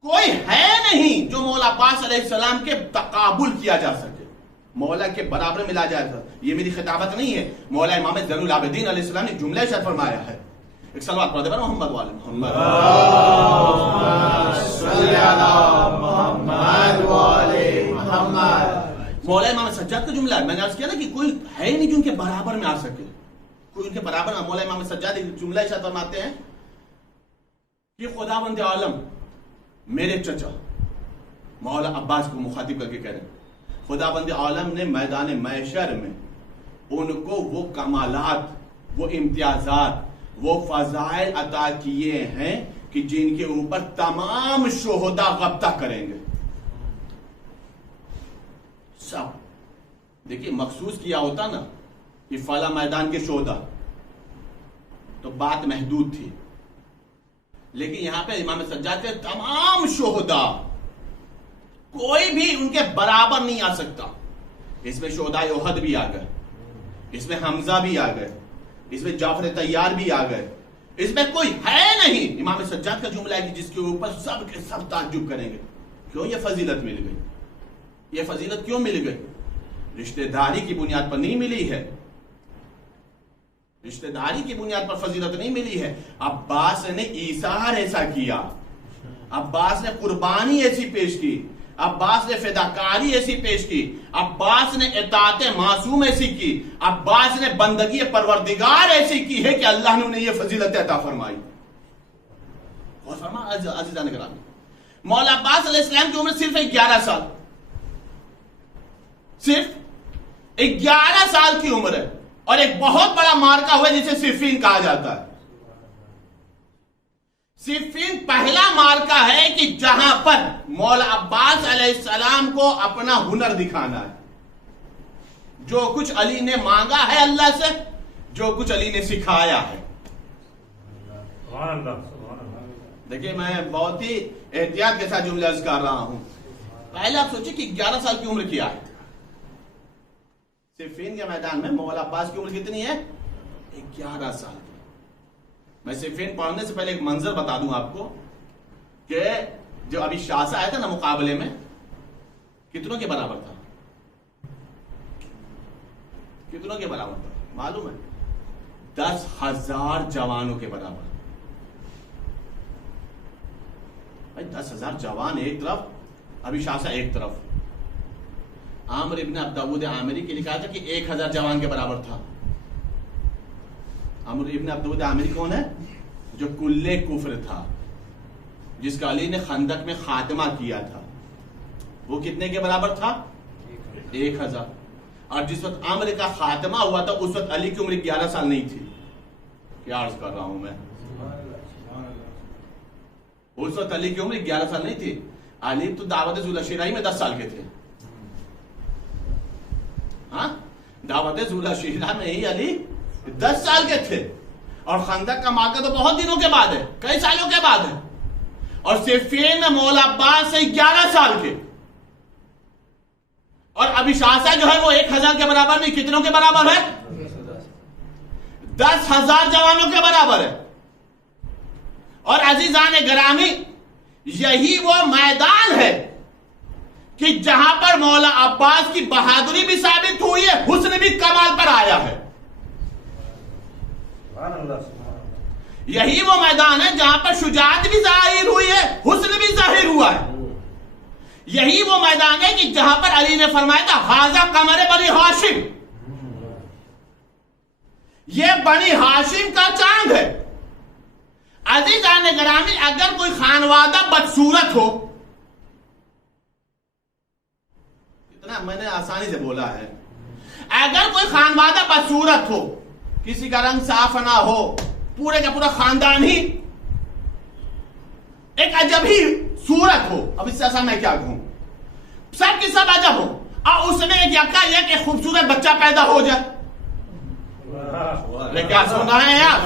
कोई है नहीं जो मौला अब्बास अलैहिस्सलाम के तकाबुल किया जा सके। मौला के बराबर मिला जाए था। ये मेरी खिताबत नहीं है, मौला इमाम ज़ैनुल आबिदीन अलैहिस्सलाम ने जुमला इरशाद फरमाया है। एक सलवात पढ़ दे मोहम्मद वाले मोहम्मद मौला इमाम सज्जाद का जुमला है। मैंने अर्ज किया ना कि कोई है ही नहीं जो उनके बराबर में आ सके, कोई उनके बराबर में। मौला इमाम सज्जाद एक जुमला इरशाद फरमाते हैं कि खुदावंद आलम मेरे चचा मौला अब्बास को मुखातिब करके कह रहे हैं, खुदावंद आलम ने मैदान महशर में उनको वो कमालात, वो इम्तियाजात, वो फजाइल अता किए हैं कि जिनके ऊपर तमाम शोहदा गब्ता करेंगे। सब देखिए, मखसूस किया होता ना कि फला मैदान के शोहदा, तो बात महदूद थी, लेकिन यहां पे इमाम सज्जाद के तमाम शोहदा, कोई भी उनके बराबर नहीं आ सकता। इसमें शोहदाए उहद भी आ गए, इसमें हमजा भी आ गए, इसमें जाफर तैयार भी आ गए, इसमें कोई है नहीं। इमाम सज्जाद का जुमला है कि जिसके ऊपर सब के सब ताज्जुब करेंगे। क्यों ये फजीलत मिल गई? ये फजीलत क्यों मिल गई? रिश्तेदारी की बुनियाद पर नहीं मिली है, रिश्तेदारी की बुनियाद पर फजीलत नहीं मिली है। अब्बास ने ईसार ऐसा किया, अब्बास ने कुर्बानी ऐसी पेश की, अब्बास ने फिदाकारी ऐसी पेश की, अब्बास ने इताअत मासूम ऐसी की, अब्बास ने बंदगी परवरदिगार ऐसी की है कि अल्लाह ने उन्हें यह फजीलत अता फरमाई। और फरमाया अज़ीज़ान किराम, मौला अब्बास अलैहिस्सलाम की उम्र सिर्फ 11 साल, सिर्फ 11 साल की उम्र है। और एक बहुत बड़ा मार्का हुआ जिसे सिफ़ीन कहा जाता है। सिफ़ीन पहला मार्का है कि जहां पर मौला अब्बास अलैहिस्सलाम को अपना हुनर दिखाना है। जो कुछ अली ने मांगा है अल्लाह से, जो कुछ अली ने सिखाया है। देखिए, मैं बहुत ही एहतियात के साथ जुमला अर्ज कर रहा हूं। पहले आप सोचिए कि 11 साल की उम्र क्या है। सिफ़ीन के मैदान में मौला अब्बास की उम्र कितनी है? 11 साल की। मैं सिफ़ीन पढ़ने से पहले एक मंजर बता दूं आपको कि जो अभी शासा आया था ना मुकाबले में, कितनों के बराबर था? कितनों के बराबर था मालूम है? 10,000 जवानों के बराबर। भाई 10,000 जवान एक तरफ, अभी शासा एक तरफ। आमिर इब्न अब्दाऊद आमिरी के लिखा था कि 1,000 जवान के बराबर था। आमिर इब्न अब्दाऊद आमिरी कौन है? जो कुल्ले कुफ्र था, जिसका अली ने खंदक में खात्मा किया था। वो कितने के बराबर था? 1,000। और जिस वक्त आमिर का खात्मा हुआ था उस वक्त अली की उम्र 11 साल नहीं थी। क्या अर्ज कर रहा हूं मैं? उस वक्त अली की उम्र 11 साल नहीं थी। अली तो दावत ज़ुलअशरा में 10 साल के थे। हाँ, दावत ज़ुलअशरा में ही अली 10 साल के थे। और खंदक का मार्का तो बहुत दिनों के बाद है, कई सालों के बाद है। और सिफ़ीन में मौला अब्बास से 11 साल के। और अभी शासा जो है वो 1,000 के बराबर नहीं, कितनों के बराबर है? 10,000 जवानों के बराबर है। और अजीजान गिरामी, यही वो मैदान है कि जहां पर मौला अब्बास की बहादुरी भी साबित हुई है, हुस्न भी कमाल पर आया है। यही वो मैदान है जहां पर शुजाअत भी जाहिर हुई है, हुस्न भी जाहिर हुआ है। यही वो मैदान है कि जहां पर अली ने फरमाया था, हाजा कमर बनी हाशिम, ये बनी हाशिम का चांद है। अज़ीज़ान गिरामी, अगर कोई खानवादा बदसूरत हो, इतना मैंने आसानी से बोला है, अगर कोई खानवादा बदसूरत हो, किसी का रंग साफ ना हो, पूरे का पूरा खानदान ही एक अजब ही सूरत हो, अब इससे आसान मैं क्या कहूं, सब की सब अजब हो, और उसमें एक यक्का एक खूबसूरत बच्चा पैदा हो जाए। क्या सुन रहे हैं आप?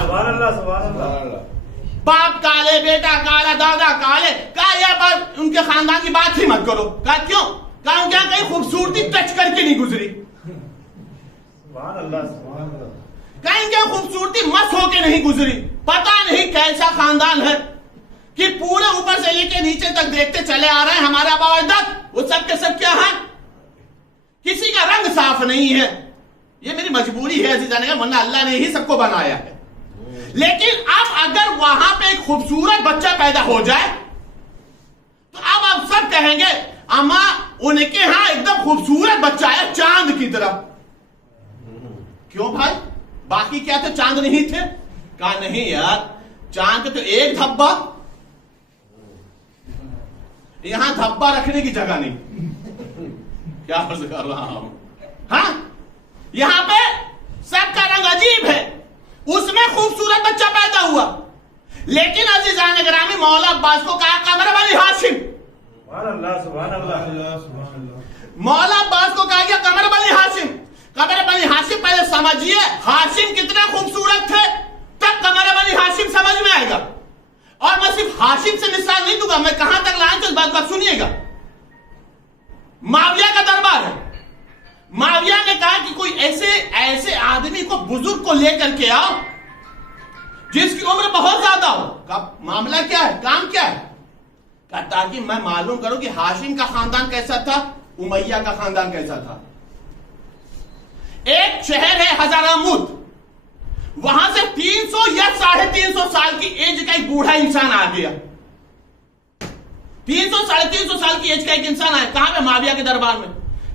बाप काले, बेटा काला, दादा काले, कहा यह उनके खानदान की बात ही मत करो। कहा क्यों? कहा क्या कहीं खूबसूरती टच करके नहीं गुजरी, कहीं क्या खूबसूरती मस होके नहीं गुजरी। पता नहीं कैसा खानदान है कि पूरे ऊपर से लेके नीचे तक देखते चले आ रहे हैं हमारे बावजूद, वो सब के सब क्या है किसी का रंग साफ नहीं है, ये मेरी मजबूरी है अजीज जाने का, वरना अल्लाह ने ही सबको बनाया है। लेकिन अब अगर वहां पे एक खूबसूरत बच्चा पैदा हो जाए तो अब आप सब कहेंगे अम्मा उनके यहां एकदम खूबसूरत बच्चा है चांद की तरह। क्यों भाई, बाकी क्या थे, चांद नहीं थे? कहा नहीं यार, चांद के तो एक धब्बा, यहां धब्बा रखने की जगह नहीं। क्या अर्ज कर रहा हूं, हाँ यहां पे सबका रंग अजीब है, उसमें खूबसूरत बच्चा पैदा हुआ। लेकिन अजीजान ग्रामी मौला अब्बास को कहा कमर बनी हाशिम, मौला अब्बास को कहा गया कमर बनी हाशिम। कमर बनी हाशिम पहले समझिए हाशिम कितना खूबसूरत थे, तब कमर बनी हाशिम समझ में आएगा। और मैं सिर्फ हाशिम से मिसाल नहीं दूंगा, मैं कहां तक लाया इस बात को सुनिएगा। माविया का दरबार है, माविया ने कहा कि कोई ऐसे आदमी को, बुजुर्ग को लेकर के आओ जिसकी उम्र बहुत ज्यादा हो। कब मामला क्या है, काम क्या है? कहा ताकि मैं मालूम करूं कि हाशिम का खानदान कैसा था, उमैया का खानदान कैसा था। एक शहर है हजारामुद, वहां से 300 या 350 साल की एज का एक बूढ़ा इंसान आ गया। 300-350 साल की एज का एक इंसान आया, कहां पे? माविया के दरबार में।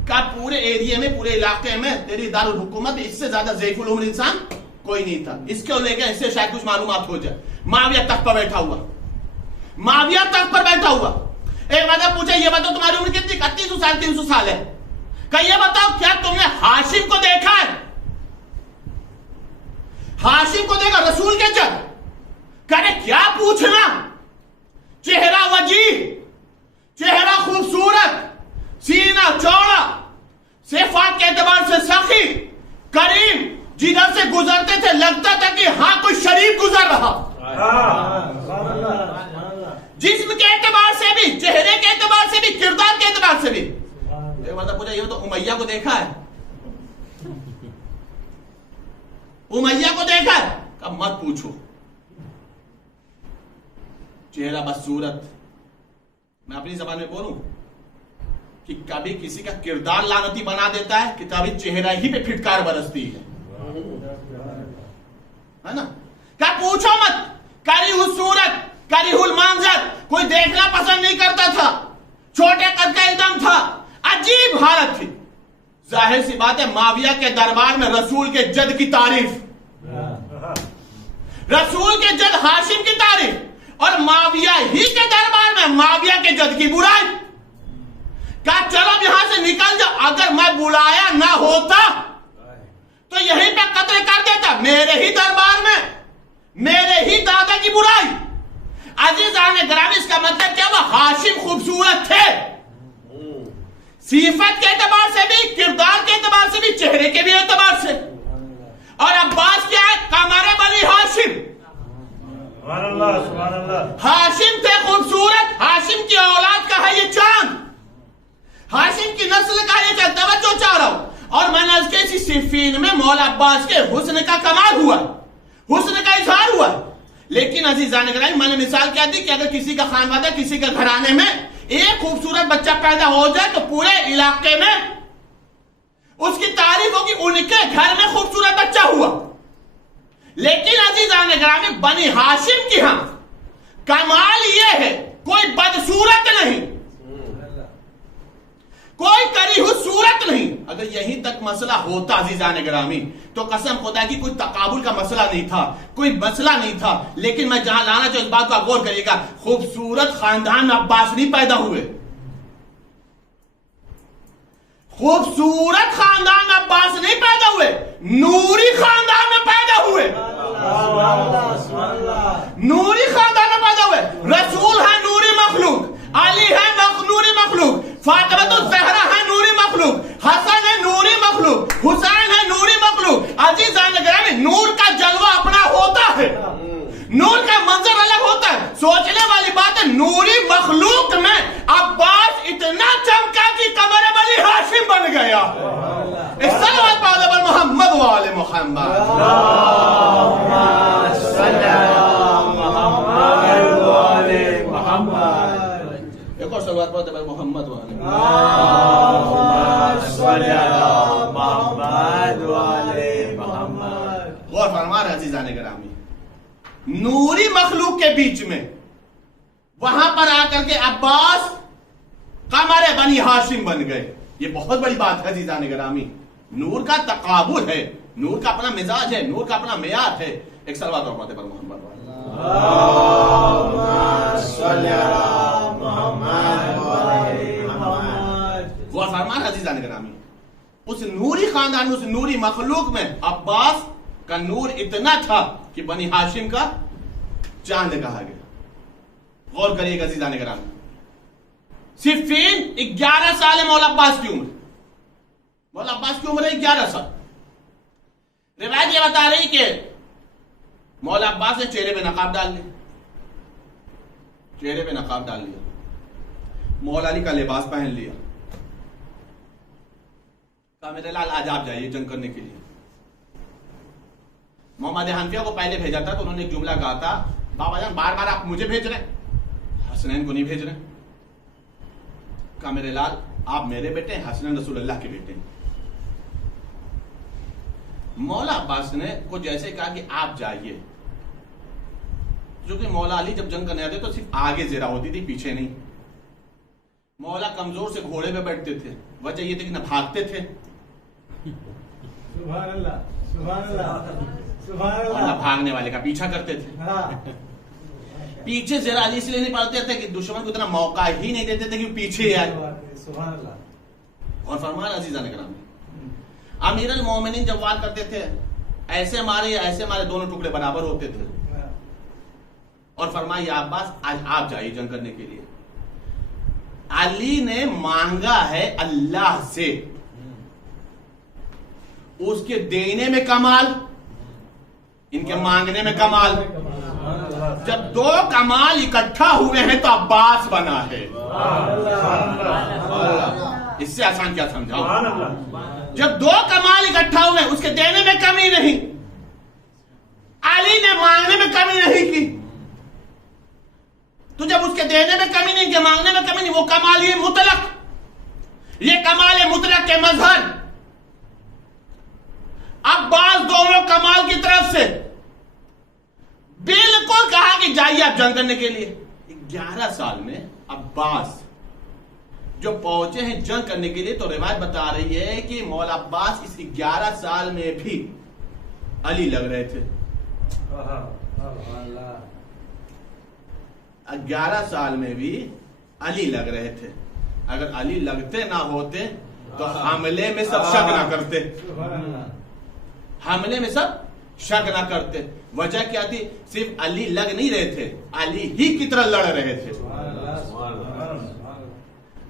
कहा पूरे एरिया में, पूरे इलाके में तेरी दारुल हुकूमत इससे ज्यादा ज़ईफुल उम्र इंसान कोई नहीं था, इसको लेकर इससे शायद कुछ मालूमात हो जाए। माविया तख्त पर बैठा हुआ, माविया तख्त पर बैठा हुआ। एक मतलब पूछा ये बताओ तुम्हारी उम्र कितनी? 300 साल है। कहा ये बताओ क्या तुमने हाशिम को देखा है? हाशिम को देखा, रसूल के जब करे क्या पूछना, चेहरा वजीह, चेहरा खूबसूरत, सीना चौड़ा, सिफात के एतबार से सखी, करीम, जिधर से गुजरते थे लगता था कि हाँ कोई शरीफ गुजर रहा। जिस्म के एतबार से भी, चेहरे के एतबार से भी, किरदार के एतबार से भी। मतलब पूछा ये तो उमैया को देखा है, उमैया को देखा है? कब मत पूछो, चेहरा बस सूरत। मैं अपनी जबान में बोलूं कि कभी किसी का किरदार लानती बना देता है कि कभी चेहरा ही पे फिटकार बरसती है ना? क्या पूछो मत, करीहुल सूरत, करीहुल मंजर, कोई देखना पसंद नहीं करता था, छोटे कद का एकदम था, अजीब हालत थी। जाहिर सी बात है माविया के दरबार में रसूल के जद की तारीफ, रसूल के जद हाशिम की तारीफ, और माविया ही के दरबार में माविया के जद की बुराई। क्या चलो यहां से निकल जाओ, अगर मैं बुलाया ना होता तो यहीं पे कत्ल कर देता, मेरे ही दरबार में, मेरे ही दादा की बुराई। अजीज़ान ग्रामी, इसका मतलब क्या हुआ? हाशिम खूबसूरत थे, सिफत के एतबार से भी, किरदार के एतबार से भी, चेहरे के भी एतबार से। और अब्बास क्या है? कमरे बनी हाशिम, हाशिम थे खूबसूरत, हाशिम की औलाद का है ये चांद, हाशिम की नस्ल का ये चांद। तवज्जो चाह रहा हूं, और मैंने इसके इसी सिफीन में मौला अब्बास के हुस्न का कमाल हुआ, हुस्न का इजहार हुआ। लेकिन अजीज़ान ग्रामी, मैंने मिसाल क्या दी कि अगर किसी का खानवादा, किसी के घराने में एक खूबसूरत बच्चा पैदा हो जाए तो पूरे इलाके में उसकी तारीफ होगी, उनके घर में खूबसूरत बच्चा हुआ। लेकिन अजीज़ान ग्रामी, बनी हाशिम की यहां कमाल यह है कोई बदसूरत नहीं, कोई करी हुई सूरत नहीं। अगर यहीं तक मसला होता अजीज़ान ग्रामी तो कसम खुदा की कोई तकाबुल का मसला नहीं था, कोई मसला नहीं था। लेकिन मैं जहां लाना चाहूं इस बात को गौर करिएगा, खूबसूरत खानदान में अब्बास नहीं पैदा हुए, खूबसूरत खानदान में अब्बास नहीं पैदा हुए, नूरी खानदान में पैदा हुए, नूरी खानदान में पैदा हुए। रसूल है नूरी मखलूक, अली है नूरी मखलूक, फातिमा तो ज़हरा है नूरी मखलूक, हसन है नूरी मखलूक, हुसैन है नूरी मखलूक। अजीज़ान ग्रामी, नूर का जलवा अपना होता है, नूर का मंजर अलग होता है। सोचने वाली बात है, नूरी मखलूक में अब्बास इतना चमका कि कमर बनी हाशिम बन गया। मोहम्मद वाले मोहम्मद, एक और सलवात पढ़ते मोहम्मद वाले। फरमा रहे अजीजान गिरामी, नूरी मखलूक के बीच में वहां पर आकर के अब्बास कमर बनी हाशिम बन गए। ये बहुत बड़ी बात है अजीजान गिरामी। नूर का तकाबुल है, नूर का अपना मिजाज है, नूर का अपना मेयार है। एक सलवात और फतेह पर मोहम्मद वो फरमान अजीजान गिरामी, उस नूरी खानदान, उस नूरी मखलूक में अब्बास का नूर इतना था कि बनी हाशिम का चांद कहा गया। गौर करिएगा अजीजान गिरामी, सिर्फीन 11 साल है मौला अब्बास की उम्र। मौला अब्बास की उम्र है 11 साल। रिवायत ये बता रही कि मौला अब्बास ने चेहरे पे नकाब डाल लिया, चेहरे पे नकाब डाल लिया, मौला अली का लिबास पहन लिया। कहा मेरे लाल आज आप जाइए जंग करने के लिए। मोहम्मद हनफिया को पहले भेजा था तो उन्होंने एक जुमला कहा था, बाबा जान बार बार आप मुझे भेज रहे हैं, हसनैन को नहीं भेज रहे। कहा मेरे लाल आप मेरे बेटे हैं, हसनैन रसूलुल्लाह के बेटे हैं। मौला अब्बास ने को जैसे कहा कि आप जाइए, जो कि मौला अली जब जंग करने आते तो सिर्फ आगे ज़रा होती थी, पीछे नहीं। मौला कमजोर से घोड़े पे बैठते थे, वजह ये थी कि न भागते थे सुभान अल्लाह, सुभान अल्लाह, सुभान और अल्लाह। न भागने वाले का पीछा करते थे। हाँ। पीछे जरा अली इसलिए नहीं पड़ते थे कि दुश्मन को इतना मौका ही नहीं देते थे कि पीछे आए। सुभान अल्लाह। और फरमान अजीजान गिरामी, अमीर अल मोमिनीन जब वार करते थे ऐसे मारे दोनों टुकड़े बराबर होते थे। और फरमाइए अब्बास आज आप जाइए जंग करने के लिए। अली ने मांगा है अल्लाह से, उसके देने में कमाल, इनके मांगने में कमाल। जब दो कमाल इकट्ठा हुए हैं तो अब्बास बना है। इससे आसान क्या समझाऊं? जब दो कमाल इकट्ठा हुए, उसके देने में कमी नहीं, अली ने मांगने में कमी नहीं की, तो जब उसके देने में कमी नहीं की, मांगने में कमी नहीं, वो कमाल ये मुतलक, ये कमाल है मुतलक के मजहर। अब्बास दोनों कमाल की तरफ से बिल्कुल कहा कि जाइए आप जंग करने के लिए। 11 साल में अब्बास जो पहुंचे हैं जंग करने के लिए, तो रिवायत बता रही है कि मौला अब्बास इस 11 साल में भी अली लग रहे थे। 11 साल में भी अली लग रहे थे। अगर अली लगते ना होते तो हमले में सब शक ना करते, हमले में सब शक ना करते। वजह क्या थी? सिर्फ अली लग नहीं रहे थे, अली ही की तरह लड़ रहे थे।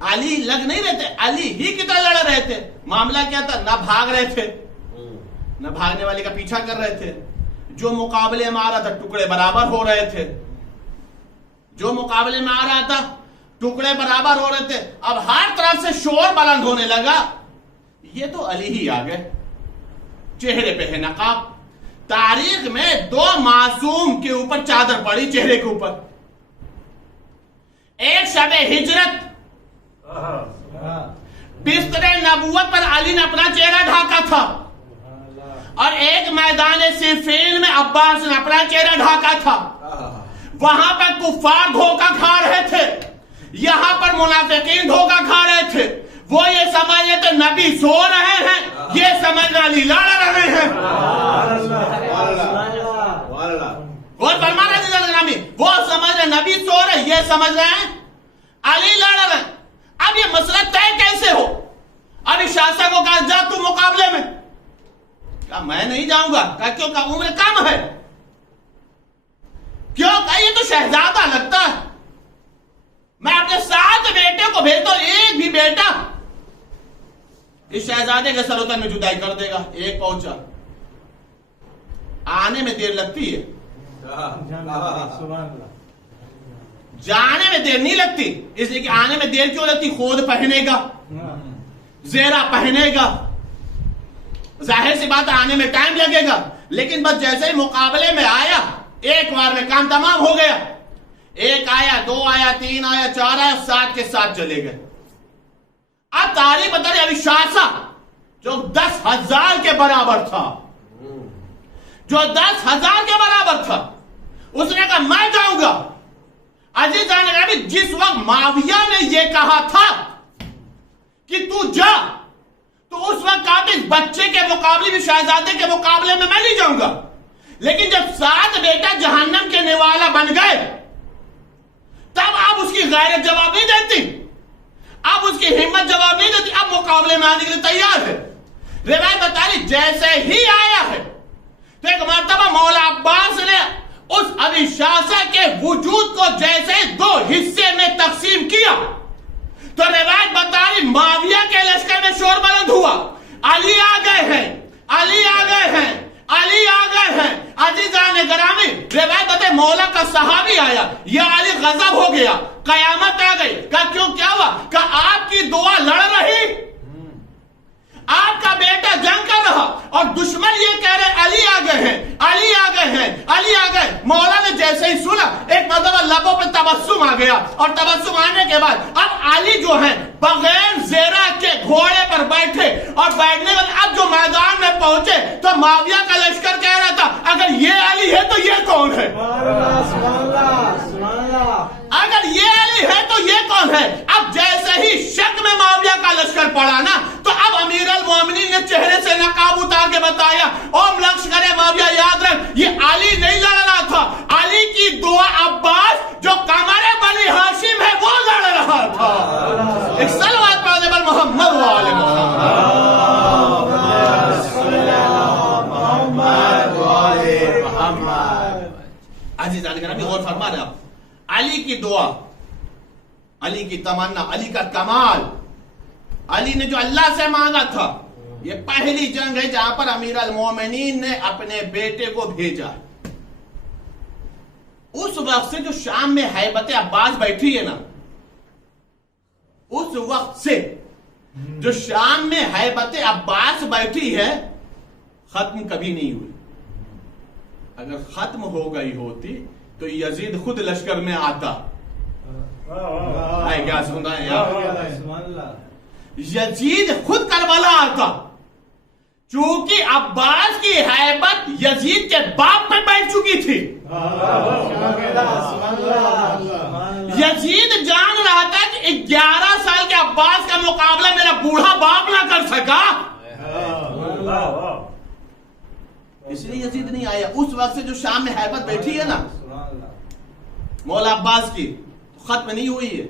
अली लग नहीं रहे थे, अली ही की तरह लड़ रहे थे। मामला क्या था? ना भाग रहे थे, ना भागने वाले का पीछा कर रहे थे। जो मुकाबले में आ रहा था टुकड़े बराबर हो रहे थे, जो मुकाबले में आ रहा था टुकड़े बराबर हो रहे थे। अब हर तरफ से शोर बुलंद होने लगा, ये तो अली ही आ गए। चेहरे पे है नकाब। तारीख में 2 मासूम के ऊपर चादर पड़ी चेहरे के ऊपर। एक शब हिजरत बिस्तरे नबूवत पर अली ने अपना चेहरा ढाका था, और एक मैदान सिफीन में अब्बास ने अपना चेहरा ढाका था। वहां पर कुफ्फार धोखा खा रहे थे, यहां पर मुनाफिकीन धोखा खा रहे थे। वो ये समझ रहे थे नबी सो रहे हैं, ये समझ रहे अली लड़ रहे हैं। और फरमान रहे वो समझ रहे नबी सो रहे, ये समझ रहे हैं अली लड़ रहे हैं। अब ये मसला तय कैसे हो? अभी शासक को कहा जा तू मुकाबले में, क्या मैं नहीं जाऊंगा? क्यों? का उम्र कम है। क्यों? का ये तो शहजादा लगता है, मैं अपने 7 बेटे को भेजता हूं, एक भी बेटा इस शहजादे के सरोतर में जुदाई कर देगा। एक पहुंचा, आने में देर लगती है, जाने में देर नहीं लगती। इसलिए कि आने में देर क्यों लगती? खोद पहनेगा, जेरा पहनेगा, जाहिर सी बात आने में टाइम लगेगा। लेकिन बस जैसे ही मुकाबले में आया, एक बार में काम तमाम हो गया। 1 आया, 2 आया, 3 आया, 4 आया, 7 के 7 चले गए। अब तारीख बता रही अभी शासक जो 10,000 के बराबर था, जो 10,000 के बराबर था, उसने कहा मैं जाऊंगा। अजीज जाने जिस वक्त माविया ने यह कहा था कि तू जा, तो उस वक्त कहा इस बच्चे के मुकाबले भी, शहजादे के मुकाबले में मैं नहीं जाऊंगा। लेकिन जब 7 बेटा जहन्नम के निवाला बन गए, तब आप उसकी गैरत जवाब नहीं देती, अब उसकी हिम्मत जवाब नहीं देती, अब मुकाबले में आने के लिए तैयार है। रिवायत बता रही जैसे ही आया है तो एक मर्तबा मौला अब्बास ने उस अभिशासक के वजूद को जैसे 2 हिस्से में तकसीम किया, तो रिवायत बता रही माविया के लश्कर में शोर बुलंद हुआ, अली आ गए हैं, अली आ गए हैं, अली आ गए हैं। अजीजान गिरामी, रिवायत बताए मौला का सहाबी आया, या अली गजब हो गया, कयामत आ गई। का क्यों, क्या हुआ? का आपकी दुआ लड़ रही, आपका बेटा जंग कर रहा और दुश्मन ये कह रहे अली आ गए हैं, अली आ गए हैं, अली आ गए। मौला ने जैसे ही सुना, एक मतलब लबों पे तबस्सुम आ गया, और तबस्सुम आने के बाद अब अली जो है बगैर ज़ेरा के घोड़े पर बैठे, और बैठने के बाद अब जो मैदान में पहुंचे तो माविया का लश्कर कह रहा था अगर ये अली है तो ये कौन है, अगर ये अली है तो ये कौन है। अब जैसे ही शक में माविया का लश्कर पड़ा ना, तो अब अमीर अल मोमिनीन ने चेहरे से नकाब उतार के बताया, ओम लश्कर माविया याद रख, ये अली नहीं लड़ रहा था, अली की दुआ अब्बास जो कमरे बनी हाशिम है वो लड़ रहा था। एक सलवात पढ़ने पर मोहम्मद वाले अजीज जान और फरमा रहे आप, अली की दुआ, अली की तमन्ना, अली का कमाल, अली ने जो अल्लाह से मांगा था। ये पहली जंग है जहां पर अमीर अल मोमिनीन ने अपने बेटे को भेजा। उस वक्त से जो शाम में हैबत अब्बास बैठी है ना, उस वक्त से जो शाम में हैबत अब्बास बैठी है, खत्म कभी नहीं हुई। अगर खत्म हो गई होती तो यजीद खुद लश्कर में आता। क्या सुना है यार? यजीद खुद करबला आता, चूंकि अब्बास की हैबत यजीद के बाप में बैठ चुकी थी। यजीद जान रहा था कि 11 साल के अब्बास का मुकाबला मेरा बूढ़ा बाप ना कर सका, इसलिए यजीद नहीं आया। उस वक्त से जो शाम में हैबत बैठी है ना मौला अब्बास की, खत्म नहीं हुई है।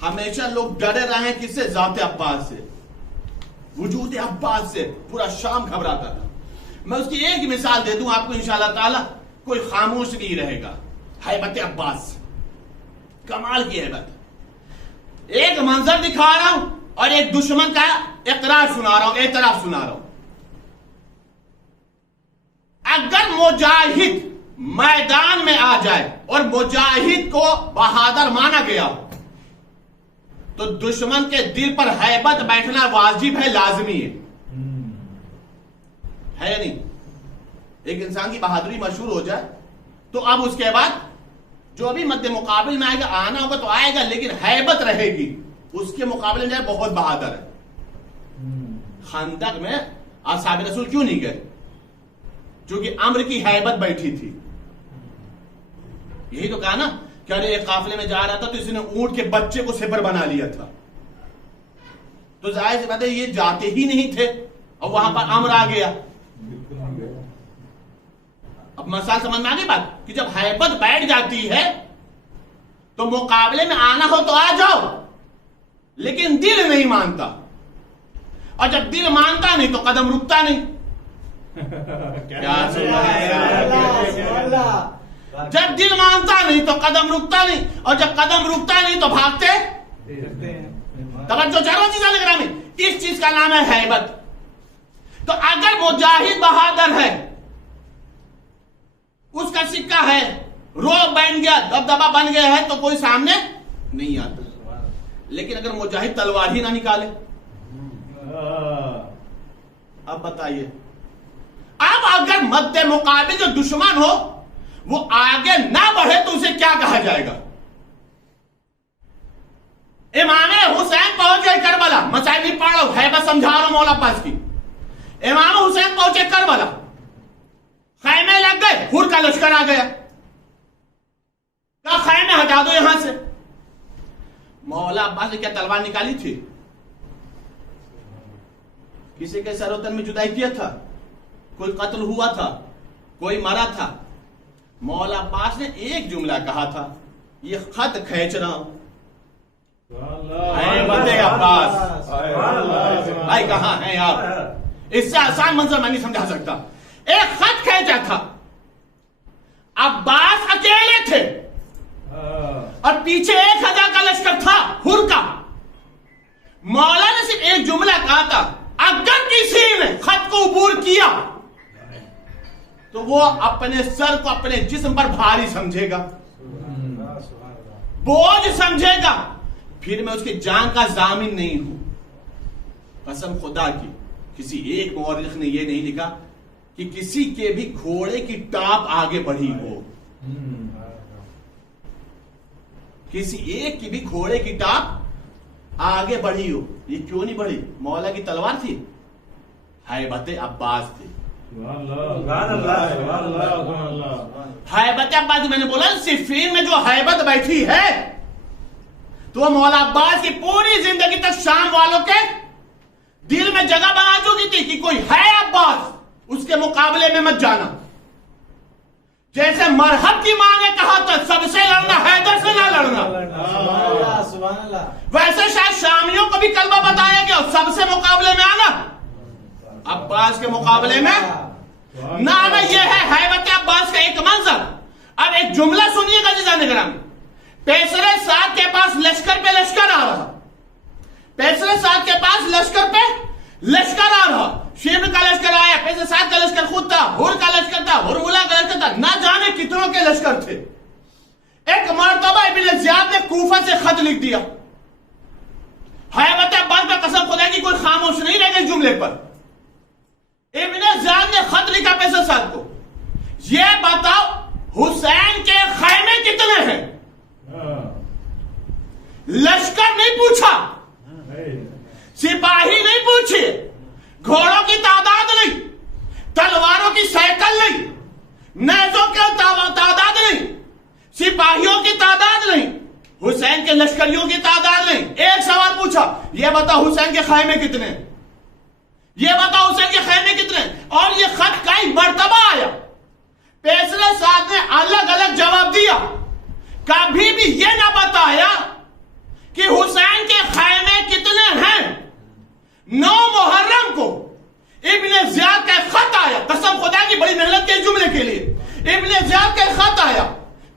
हमेशा लोग डरे रहे किससे? ज़ाते अब्बास से, वजूद अब्बास से पूरा शाम घबराता था। मैं उसकी एक मिसाल दे दूं आपको, इंशाअल्लाह ताला कोई खामोश नहीं रहेगा। हैबत अब्बास, कमाल की हैबत। एक मंजर दिखा रहा हूं और एक दुश्मन का इकरार सुना रहा हूं, एतराफ सुना रहा हूं। अगर मुजाहिद मैदान में आ जाए और मुजाहिद को बहादुर माना गया तो दुश्मन के दिल पर हैबत बैठना वाजिब है, लाजमी है या नहीं? एक इंसान की बहादुरी मशहूर हो जाए तो अब उसके बाद जो भी मध्य मुकाबले में आएगा, आना होगा तो आएगा, लेकिन हैबत रहेगी। उसके मुकाबले में जाए बहुत बहादुर है। खंदक में असहाब रसूल क्यों नहीं गए? क्योंकि अम्र की हैबत बैठी थी। यही तो कहा ना कि अरे एक काफिले में जा रहा था तो इसने ऊंट के बच्चे को सिपर बना लिया था, तो जाहिर सी बात है ये जाते ही नहीं थे और वहां पर अम्र आ गया। अब मसाल समझ में आ गई बात कि जब हैबत बैठ जाती है तो मुकाबले में आना हो तो आ जाओ, लेकिन दिल नहीं मानता, और जब दिल मानता नहीं तो कदम रुकता नहीं। क्या जब दिल मानता नहीं तो कदम रुकता नहीं, और जब कदम रुकता नहीं तो भागते। तवज्जो चारों चीजें लग रहा है, इस चीज का नाम है हैबत। तो अगर मुजाहिद बहादुर है, उसका सिक्का है, रोब बन गया, दबदबा बन गया है, तो कोई सामने नहीं आता। लेकिन अगर मुजाहिद तलवार ही ना निकाले, अब बताइए, अब अगर मध्य मुकाबिल जो दुश्मन हो वो आगे ना बढ़े तो उसे क्या कहा जाएगा? इमाम हुसैन पहुंच गए करबला, मसाइल नहीं पढ़ रहा हूं, है बस समझा रहा हूं मौला अब्बास की। इमाम हुसैन पहुंचे करबला, खैमे लग गए, हुर का लश्कर आ गया, क्या खैमे हटा दो यहां से। मौला अब्बास ने क्या तलवार निकाली थी? किसी के सरोतन में जुदाई किया था? कोई कत्ल हुआ था? कोई मरा था? मौला अब्बास ने एक जुमला कहा था, ये खत खींच रहा हूं। बते अब्बास भाई कहां हैं आप? इससे आसान मंजर मैं नहीं समझा सकता। एक खत खींचा था, अब्बास अकेले थे और पीछे 1000 का लश्कर था हुर का। मौला ने सिर्फ एक जुमला कहा था, अगर किसी ने खत को अबूर किया तो वो अपने सर को अपने जिस्म पर भारी समझेगा, बोझ समझेगा, फिर मैं उसकी जान का जामिन नहीं हूं। कसम खुदा की, किसी एक मौरिख ने यह नहीं लिखा कि किसी के भी घोड़े की टाप आगे बढ़ी हो, किसी एक की भी घोड़े की टाप आगे बढ़ी हो। ये क्यों नहीं बढ़ी? मौला की तलवार थी, हैबत अब्बास थी। हैबत अब्बास, मैंने बोला सिफीन में जो हैबत बैठी है तो वो मौला अब्बास की पूरी जिंदगी तक शाम वालों के दिल में जगह बना चुकी थी कि कोई है अब्बास, उसके मुकाबले में मत जाना। जैसे मरहब की मां ने कहा था सबसे लड़ना, हैदर से ना लड़ना, वैसे शायद शामियों को भी कलमा बताया गया, सबसे मुकाबले में आना, अब्बास के मुकाबले में ना आना। यह है हैबत अब्बास का एक मंजर। अब एक जुमला सुनिएगा जिजान ग्राम। पेसरे साथ के पास लश्कर पे लश्कर आ रहा, पेसरे साथ के पास लश्कर पे लश्कर आ रहा। शिब्र का लश्कर आया, पेसरे साथ का लश्कर खुद था, हुर का लश्कर था, हुरमुला का लश्कर था, ना जाने कितनों के लश्कर थे। एक मर्तबा इब्न ज़ियाद ने कूफा से खत लिख दिया। हैबत अब्बास पे कसम खुदा की कोई खामोश नहीं रह गई जुमले पर। इब्न ज़ियाद ने खत लिखा पेसरे साथ को, ये बताओ हुसैन के खैमे कितने हैं? लश्कर नहीं पूछा, सिपाही नहीं पूछे, घोड़ों की तादाद नहीं, तलवारों की साइकिल नहीं, नेज़ों की तादाद नहीं, सिपाहियों की तादाद नहीं, हुसैन के लश्करियों की तादाद नहीं। एक सवाल पूछा, यह बताओ हुसैन के खैमे कितने, यह बताओ हुसैन के खैमे कितने। और यह खत कई मर्तबा आया, पेसरे साहब ने अलग अलग जवाब दिया, कभी भी यह ना बताया कि हुसैन के खैमे कितने हैं। 9 मुहर्रम को इब्न ज़ियाद का खत आया, कसम खुदा की बड़ी मेहनत के जुमले के लिए इब्न ज़ियाद का खत आया,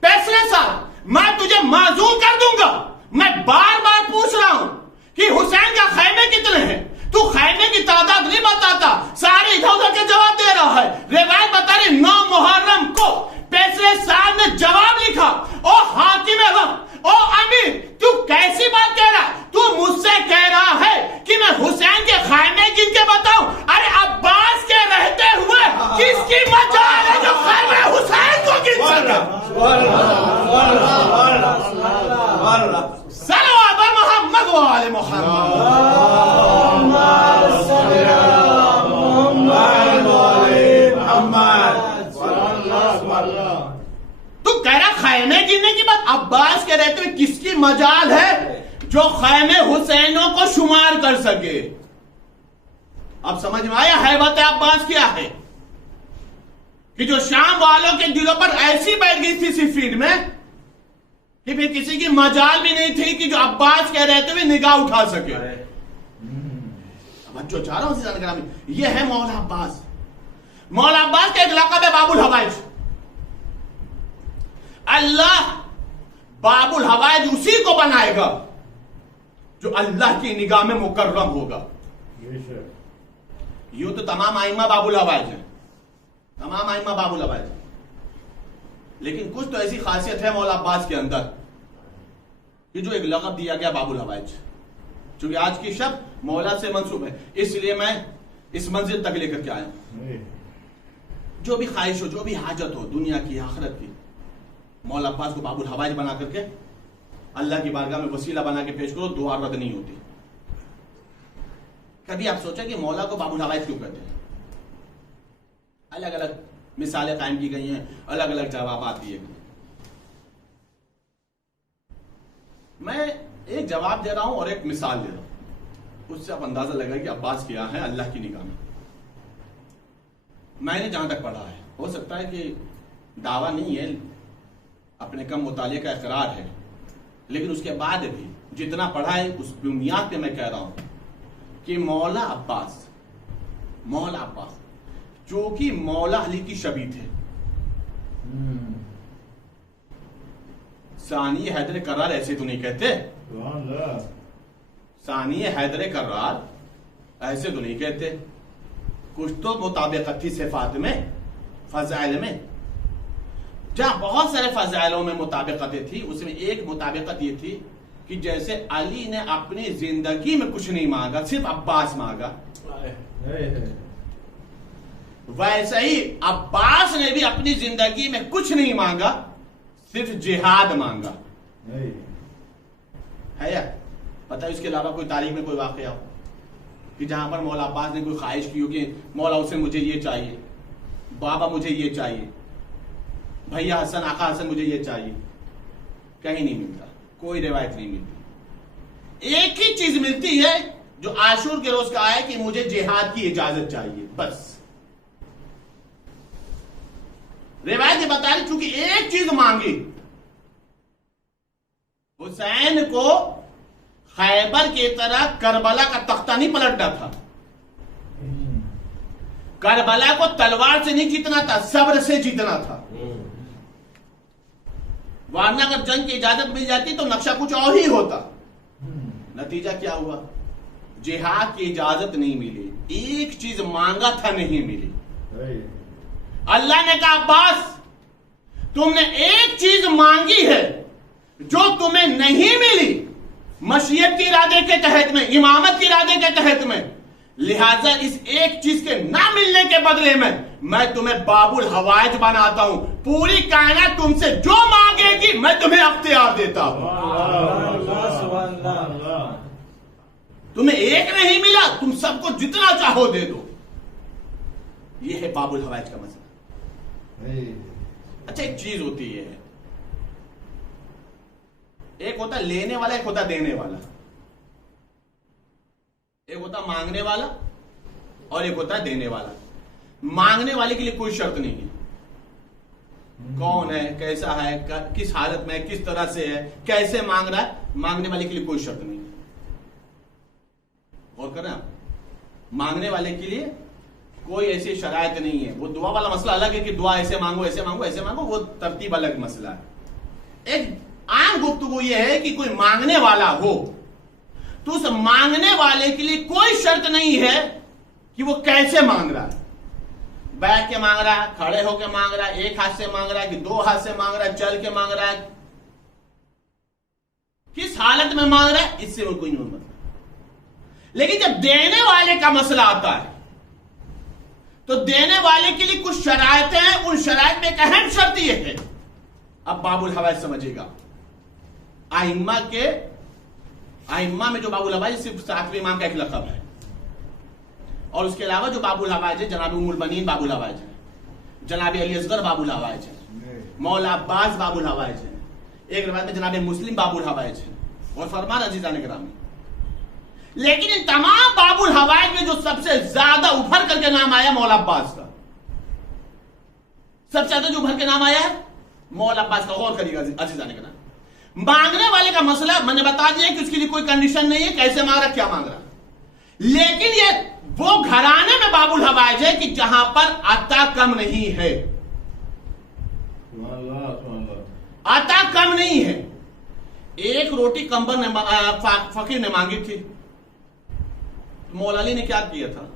पेसरे साहब मैं तुझे माजूर कर दूंगा, मैं बार बार पूछ रहा हूं कि हुसैन का खैमे कितने हैं, तू खैमे की तादाद नहीं बताता, सारे इधर उधर के जवाब दे रहा है। रिवायत बता रही 9 मुहर्रम को पेसरे साहब ने जवाब लिखा, ओ हाकिम वक्त, ओ अमीर, तू कैसी बात कह रहा है? तू मुझसे कह रहा है कि मैं हुसैन के खैमे गिन के बताऊं? अरे अब्बास के रहते हुए किसकी मजाल है जो खैमे हुसैन को गिन सके? सल्लल्लाहु अलैहि मोहम्मद व आले मोहम्मद। तू कह रहा खैमे गिनने की बात? अब्बास के रहते हुए किसकी मजाल है जो खैमे हुसैनों को शुमार कर सके? अब समझ में आया हैबत अब्बास क्या है? कि जो शाम वालों के दिलों पर ऐसी बैठ गई थी सिफीन में कि फिर किसी की मजाल भी नहीं थी कि जो अब्बास के रहते हुए निगाह उठा सके। अब जो चाह रहा हूं जानकारी, यह है मौला अब्बास। मौला अब्बास का एक लक़ब है बाबुल हवाइज। अल्लाह बाबुल हवाइज उसी को बनाएगा जो अल्लाह की निगाह में मुकर्रम होगा। यूं तो तमाम आइम्मा बाबुल हवाइज है, तमाम आइम्मा बाबुल हवाइज, लेकिन कुछ तो ऐसी खासियत है मौला अब्बास के अंदर कि जो एक लक़ब दिया गया बाबुल हवाइज, क्योंकि आज की शब्द मौला से मंसूब है, इसलिए मैं इस मंजिल तक लेकर के आया। जो भी ख्वाहिश हो, जो भी हाजत हो, दुनिया की आखिरत की, मौला अब्बास को बाबुल हवाइज बना करके अल्लाह की बारगाह में वसीला बना के पेश करो, दुआ रद्द नहीं होती। कभी आप सोचा कि मौला को बाबुल हवाइज क्यों कहते हैं? अलग अलग मिसालें कायम की गई हैं, अलग अलग जवाब दिए गए। मैं एक जवाब दे रहा हूं और एक मिसाल दे रहा हूं, उससे आप अंदाजा लगा कि अब्बास क्या है अल्लाह की निगाह में। मैंने जहां तक पढ़ा है, हो सकता है कि दावा नहीं है, अपने कम मुताले का इकरार है, लेकिन उसके बाद भी जितना पढ़ा है उस बुनियाद पे मैं कह रहा हूं कि मौला अब्बास जो कि मौला अली की शबी थे, सानी हैदर करार ऐसे तो नहीं कहते, सानी हैदर करार ऐसे तो नहीं कहते, कुछ तो मुताबिकत थी सिफात में, फजाइल में। जहां बहुत सारे फजाइलों में मुताबिकतें थी, उसमें एक मुताबिकत ये थी कि जैसे अली ने अपनी जिंदगी में कुछ नहीं मांगा, सिर्फ अब्बास मांगा, वैसे ही अब्बास ने भी अपनी जिंदगी में कुछ नहीं मांगा, सिर्फ जिहाद मांगा। है या पता है इसके अलावा कोई तारीख में कोई वाकया हो कि जहां पर मौला अब्बास ने कोई ख्वाहिश की हो कि मौला हुसैन मुझे ये चाहिए, बाबा मुझे ये चाहिए, भैया हसन आका हसन मुझे ये चाहिए? कहीं नहीं मिलता, कोई रिवायत नहीं मिलती। एक ही चीज मिलती है जो आशूर के रोज का है कि मुझे जिहाद की इजाजत चाहिए, बस। रिवायत बता रही चूंकि एक चीज मांगी, हुसैन को खैबर की तरह करबला का तख्ता नहीं पलटना था, करबला को तलवार से नहीं जीतना था, सब्र से जीतना था। वरना अगर जंग की इजाजत मिल जाती तो नक्शा कुछ और ही होता। नतीजा क्या हुआ? जिहाद की इजाजत नहीं मिली, एक चीज मांगा था नहीं मिली। अल्लाह ने कहा अब्बास तुमने एक चीज मांगी है जो तुम्हें नहीं मिली, मशीयत के इरादे के तहत में, इमामत के इरादे के तहत में, लिहाजा इस एक चीज के ना मिलने के बदले में मैं तुम्हें बाबुल हवाइज बनाता हूं। पूरी कायनात तुमसे जो मांगेगी मैं तुम्हें अख्तियार देता हूं। तुम्हें एक नहीं मिला, तुम सबको जितना चाहो दे दो। यह है बाबुल हवाइज का मसला। अच्छा, एक चीज होती है, एक होता लेने वाला, एक होता देने वाला, एक होता मांगने वाला और एक होता देने वाला। मांगने वाले के लिए कोई शर्त नहीं है, कौन है, कैसा है, किस हालत में, किस तरह से है, कैसे मांग रहा है, मांगने वाले के लिए कोई शर्त नहीं है। और करें आप, मांगने वाले के लिए कोई ऐसी शरायत नहीं है। वो दुआ वाला मसला अलग है कि दुआ ऐसे मांगो ऐसे मांगो ऐसे मांगो, वो तरतीब अलग मसला है। एक आम गुफ्तगू ये है कि कोई मांगने वाला हो तो उस मांगने वाले के लिए कोई शर्त नहीं है कि वो कैसे मांग रहा है, बैठ के मांग रहा है, खड़े होकर मांग रहा है, एक हाथ से मांग रहा है कि दो हाथ से मांग रहा है, चल के मांग रहा है, किस हालत में मांग रहा है, इससे वो कोई नहीं मतलब। लेकिन जब देने वाले का मसला आता है तो देने वाले के लिए कुछ शरायतें हैं। उन शरायत में एक अहम शर्त यह है, अब बाबुल हवाइज समझिएगा, आइम्मा में जो बाबुल हवाइज सिर्फ 7वें इमाम का एक लक़ब है, और उसके अलावा जो बाबुल हवाइज है जनाब उम्मुल बनीन बाबुल हवाइज है, जनाब अली असगर बाबुल हवाइज है, मौला अब्बास बाबुल हवाइज है, एक रिवायत में जनाब मुस्लिम बाबुल हवाइज है, और फरमान अजीज़ान गिरामी। लेकिन इन तमाम बाबुल हवाइज में जो सबसे ज्यादा उभर करके नाम आया मौला अब्बास का, सबसे ज्यादा जो उभर के नाम आया है मौला अब्बास का। गौर करिएगा अजीज़ान गिरामी, मांगने वाले का मसला मैंने बता दिया कि उसके लिए कोई कंडीशन नहीं है, कैसे मांग रहा क्या मांग रहा, लेकिन ये वो घराने में बाबुल हवाइज है कि जहां पर अता कम नहीं है, अता कम नहीं है। एक रोटी कंबर ने फकीर ने मांगी थी, मौला अली ने क्या किया था,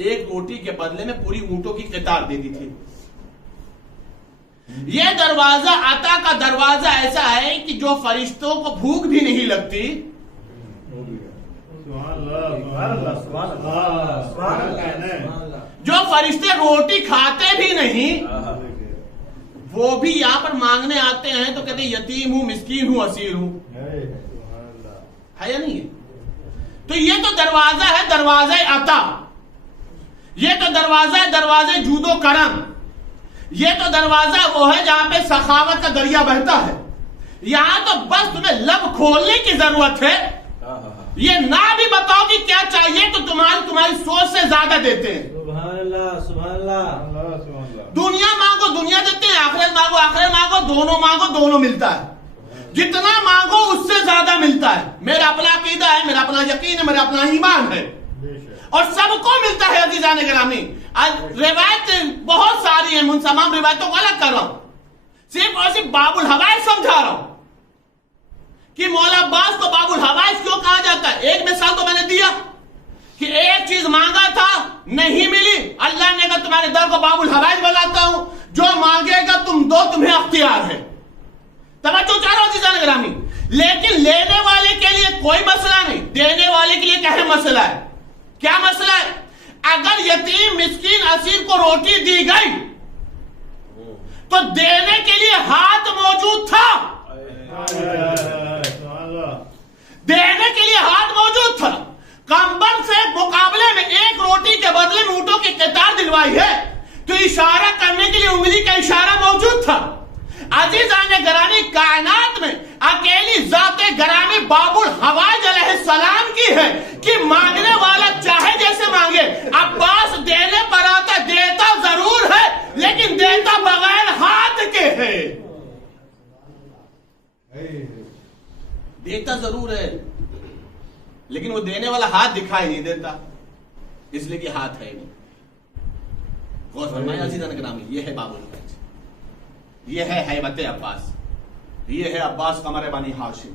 एक रोटी के बदले में पूरी ऊंटों की कतार दे दी थी। यह दरवाजा अता का दरवाजा ऐसा है कि जो फरिश्तों को भूख भी नहीं लगती, जो फरिश्ते रोटी खाते भी नहीं, वो भी यहां पर मांगने आते हैं तो कहते यतीम हूं, मिस्कीन हूं, असीर हूं। है या नहीं है? तो ये तो दरवाजा है, दरवाजा अता, ये तो दरवाजा है, दरवाजा जूदो करम, ये तो दरवाजा वो है जहां पे सखावत का दरिया बहता है। यहां तो बस तुम्हें लब खोलने की जरूरत है। ये ना भी बताओ कि क्या चाहिए तो तुम्हारी सोच से ज्यादा देते हैं। सुभान अल्लाह, सुभान अल्लाह। दुनिया मांगो दुनिया देते हैं, आखिरत मांगो आखिरत मांगो दोनों मिलता है। जितना मांगो उससे ज्यादा मिलता है। मेरा अपना अकीदा है, मेरा अपना यकीन है, मेरा अपना ईमान है और सबको मिलता है। अजीजान गिरामी, रिवायत बहुत सारी है, उन तमाम रिवायतों को अलग कर रहा हूं, सिर्फ और सिर्फ बाबुल हवाइज समझा रहा हूं कि मौला अब्बास को बाबुल हवाइज क्यों कहा जाता है। एक मिसाल तो मैंने दिया कि एक चीज मांगा था, नहीं मिली, अल्लाह ने कहा तुम्हारे दर को बाबुल हवाइज बनाता हूं, जो मांगेगा तुम दो, तुम्हें अख्तियार है। तवज्जो चाह रहा हूं अजीजान गिरामी। लेकिन लेने वाले के लिए कोई मसला नहीं, देने वाले के लिए क्या है मसला है। क्या मसला है? अगर यतीम मिस्कीन असीर को रोटी दी गई तो देने के लिए हाथ मौजूद था, देने के लिए हाथ मौजूद था। कंबल से मुकाबले में एक रोटी के बदले में ऊंटों की कतार दिलवाई है तो इशारा करने के लिए उंगली का इशारा मौजूद था। अजीजान गिरामी, कायनात में अकेली जाते गिरामी बाबुल हवाइज अलैहिस्सलाम की है कि मांगने वाला चाहे जैसे मांगे। अब्बास देने पर आता, देता जरूर है लेकिन देता बगैर हाथ के है। देता जरूर है लेकिन वो देने वाला हाथ दिखाई नहीं देता, इसलिए कि हाथ है नहीं। गौर फरमाया अजीजान गिरामी, ये है बाबुल हवाइज, ये है हैबत अब्बास, ये है अब्बास कमर बनी हाशिम,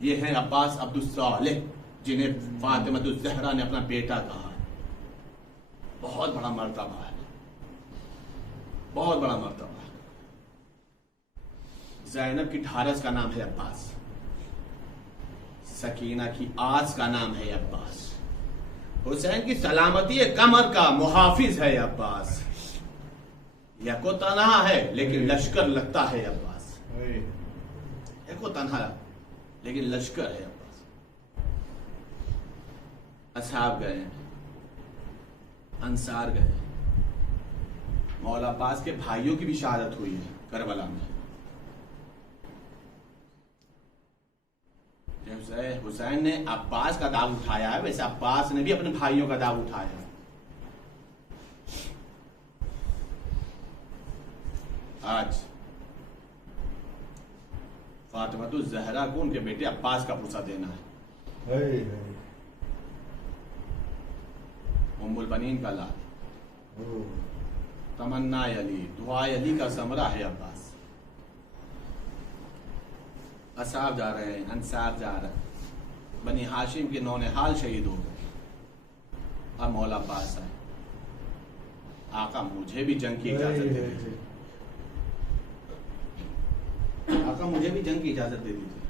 ये है अब्बास अब्दुल सालेह जिन्हें फातिमतुज ज़हरा ने अपना बेटा कहा है। बहुत बड़ा मर्तबा है, बहुत बड़ा मर्तबा है। ज़ैनब की ढारस का नाम है अब्बास, सकीना की आस का नाम है अब्बास, हुसैन की सलामती कमर का मुहाफिज है अब्बास। यको तनहा है लेकिन लश्कर लगता है अब्बास, यको तनहा लेकिन लश्कर है अब्बास। असहाब गए, अंसार गए, मौला अब्बास के भाइयों की भी शहादत हुई है करबला में। हुसैन ने अब्बास का दाव उठाया है, वैसे अब्बास ने भी अपने भाइयों का दाव उठाया है। आज फातिमतुज ज़हरा को उनके बेटे अब्बास का पुरसा देना है। उम्मुल बनीन का लाल, तमन्ना अली, दुआ अली का समरा है अब्बास। असहाब जा रहे हैं, अंसार जा रहे हैं, बनी हाशिम के नौनिहाल शहीद हो गए। अब मौला अब्बास आए, आका मुझे भी जंग की इजाजत दे दीजिए, आका मुझे भी जंग की इजाजत दे दीजिए।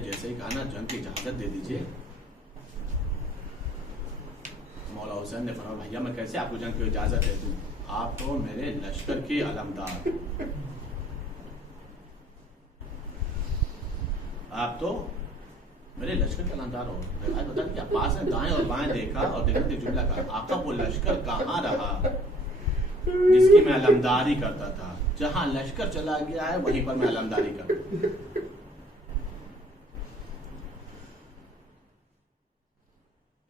जैसे ही कहा ना जंग की इजाजत दे दीजिए, मौला हुसैन ने फरमाया भैया मैं कैसे आपको जंग की इजाजत दे दूं, आप तो मेरे लश्कर के अलमदार, आप तो मेरे लश्कर के अलमदार हो। रिवायत बता कि अब्बास ने दाएं और बाएं देखा और देखते जुमला कहा, आका वो लश्कर कहाँ रहा जिसकी मैं अलमदारी करता था, जहां लश्कर चला गया है वहीं पर मैं अलमदारी करता।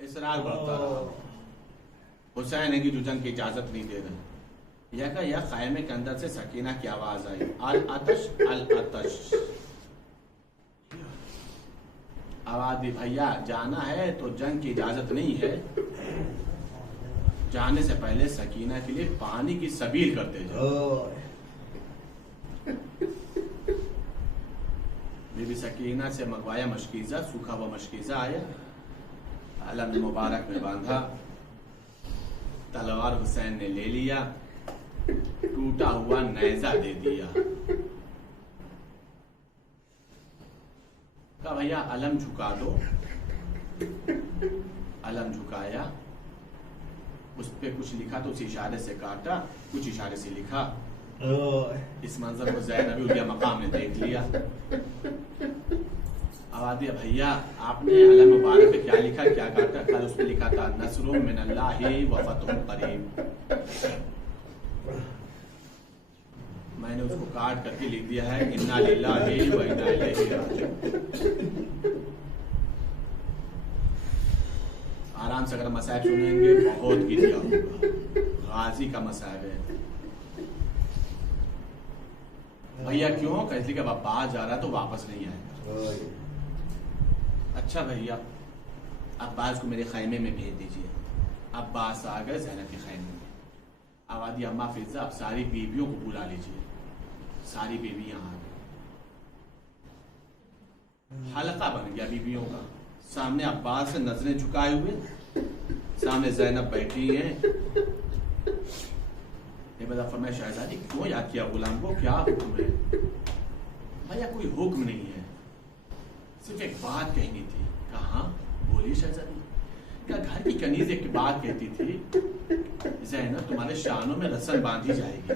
इसरार बढ़ता रहा, हुसैन है कि जो जंग की इजाजत नहीं दे रहे। या ख़ैमे के अंदर से सकीना की आवाज आई, अल अतश अल अतश, आवाज दी भैया जाना है तो जंग की इजाजत नहीं है, जाने से पहले सकीना के लिए पानी की सबील करते जाओ। बीबी सकीना से मंगवाया मशकीज़ा, सूखा हुआ मशकीज़ा आया, अलम मुबारक में बांधा, तलवार हुसैन ने ले लिया, टूटा हुआ नेज़ा दे दिया, कहा भैया अलम झुका दो। अलम झुकाया, उस पे कुछ लिखा तो उस इशारे से काटा, कुछ इशारे से लिखा। इस मंजर को ज़ैनब उलिया मकाम ने देख लिया। आवाज़ भैया आपने अल मुबारक पे क्या लिखा, क्या काटा? कल उसमें लिखा था नस्रुम मिनल्लाहि व फतहुन करीब। मैंने उसको काट करके लिख दिया है इन्ना लिल्लाहि व इन्ना इलैहि राजिऊन। आराम से अगर मसाइब सुनेंगे बहुत गिरिया होगा। गाजी का मसाइब है भैया। क्यों? कैसे का बाहर जा रहा है तो वापस नहीं आएगा। अच्छा भैया अब्बास को मेरे खैमे में भेज दीजिए। अब्बास आ गए ज़ैनब के खैमे में। आवादी अम्मा फिजा अब सारी बीवियों को बुला लीजिए। सारी बीवी यहाँ आ गई। हल्का बन गया बीवियों का। सामने अब्बास से नजरें झुकाए हुए, सामने ज़ैनब बैठी हैं। ये बता फरमाया शहजादी क्यों याद किया गुलाम को, क्या हुक्म है? भैया कोई हुक्म नहीं है, सिर्फ एक बात कहनी थी। कहा? बोली शहजादी। क्या घर की कनीज एक बात कहती थी ज़ैनब तुम्हारे शानों में रस्म बांधी जाएगी।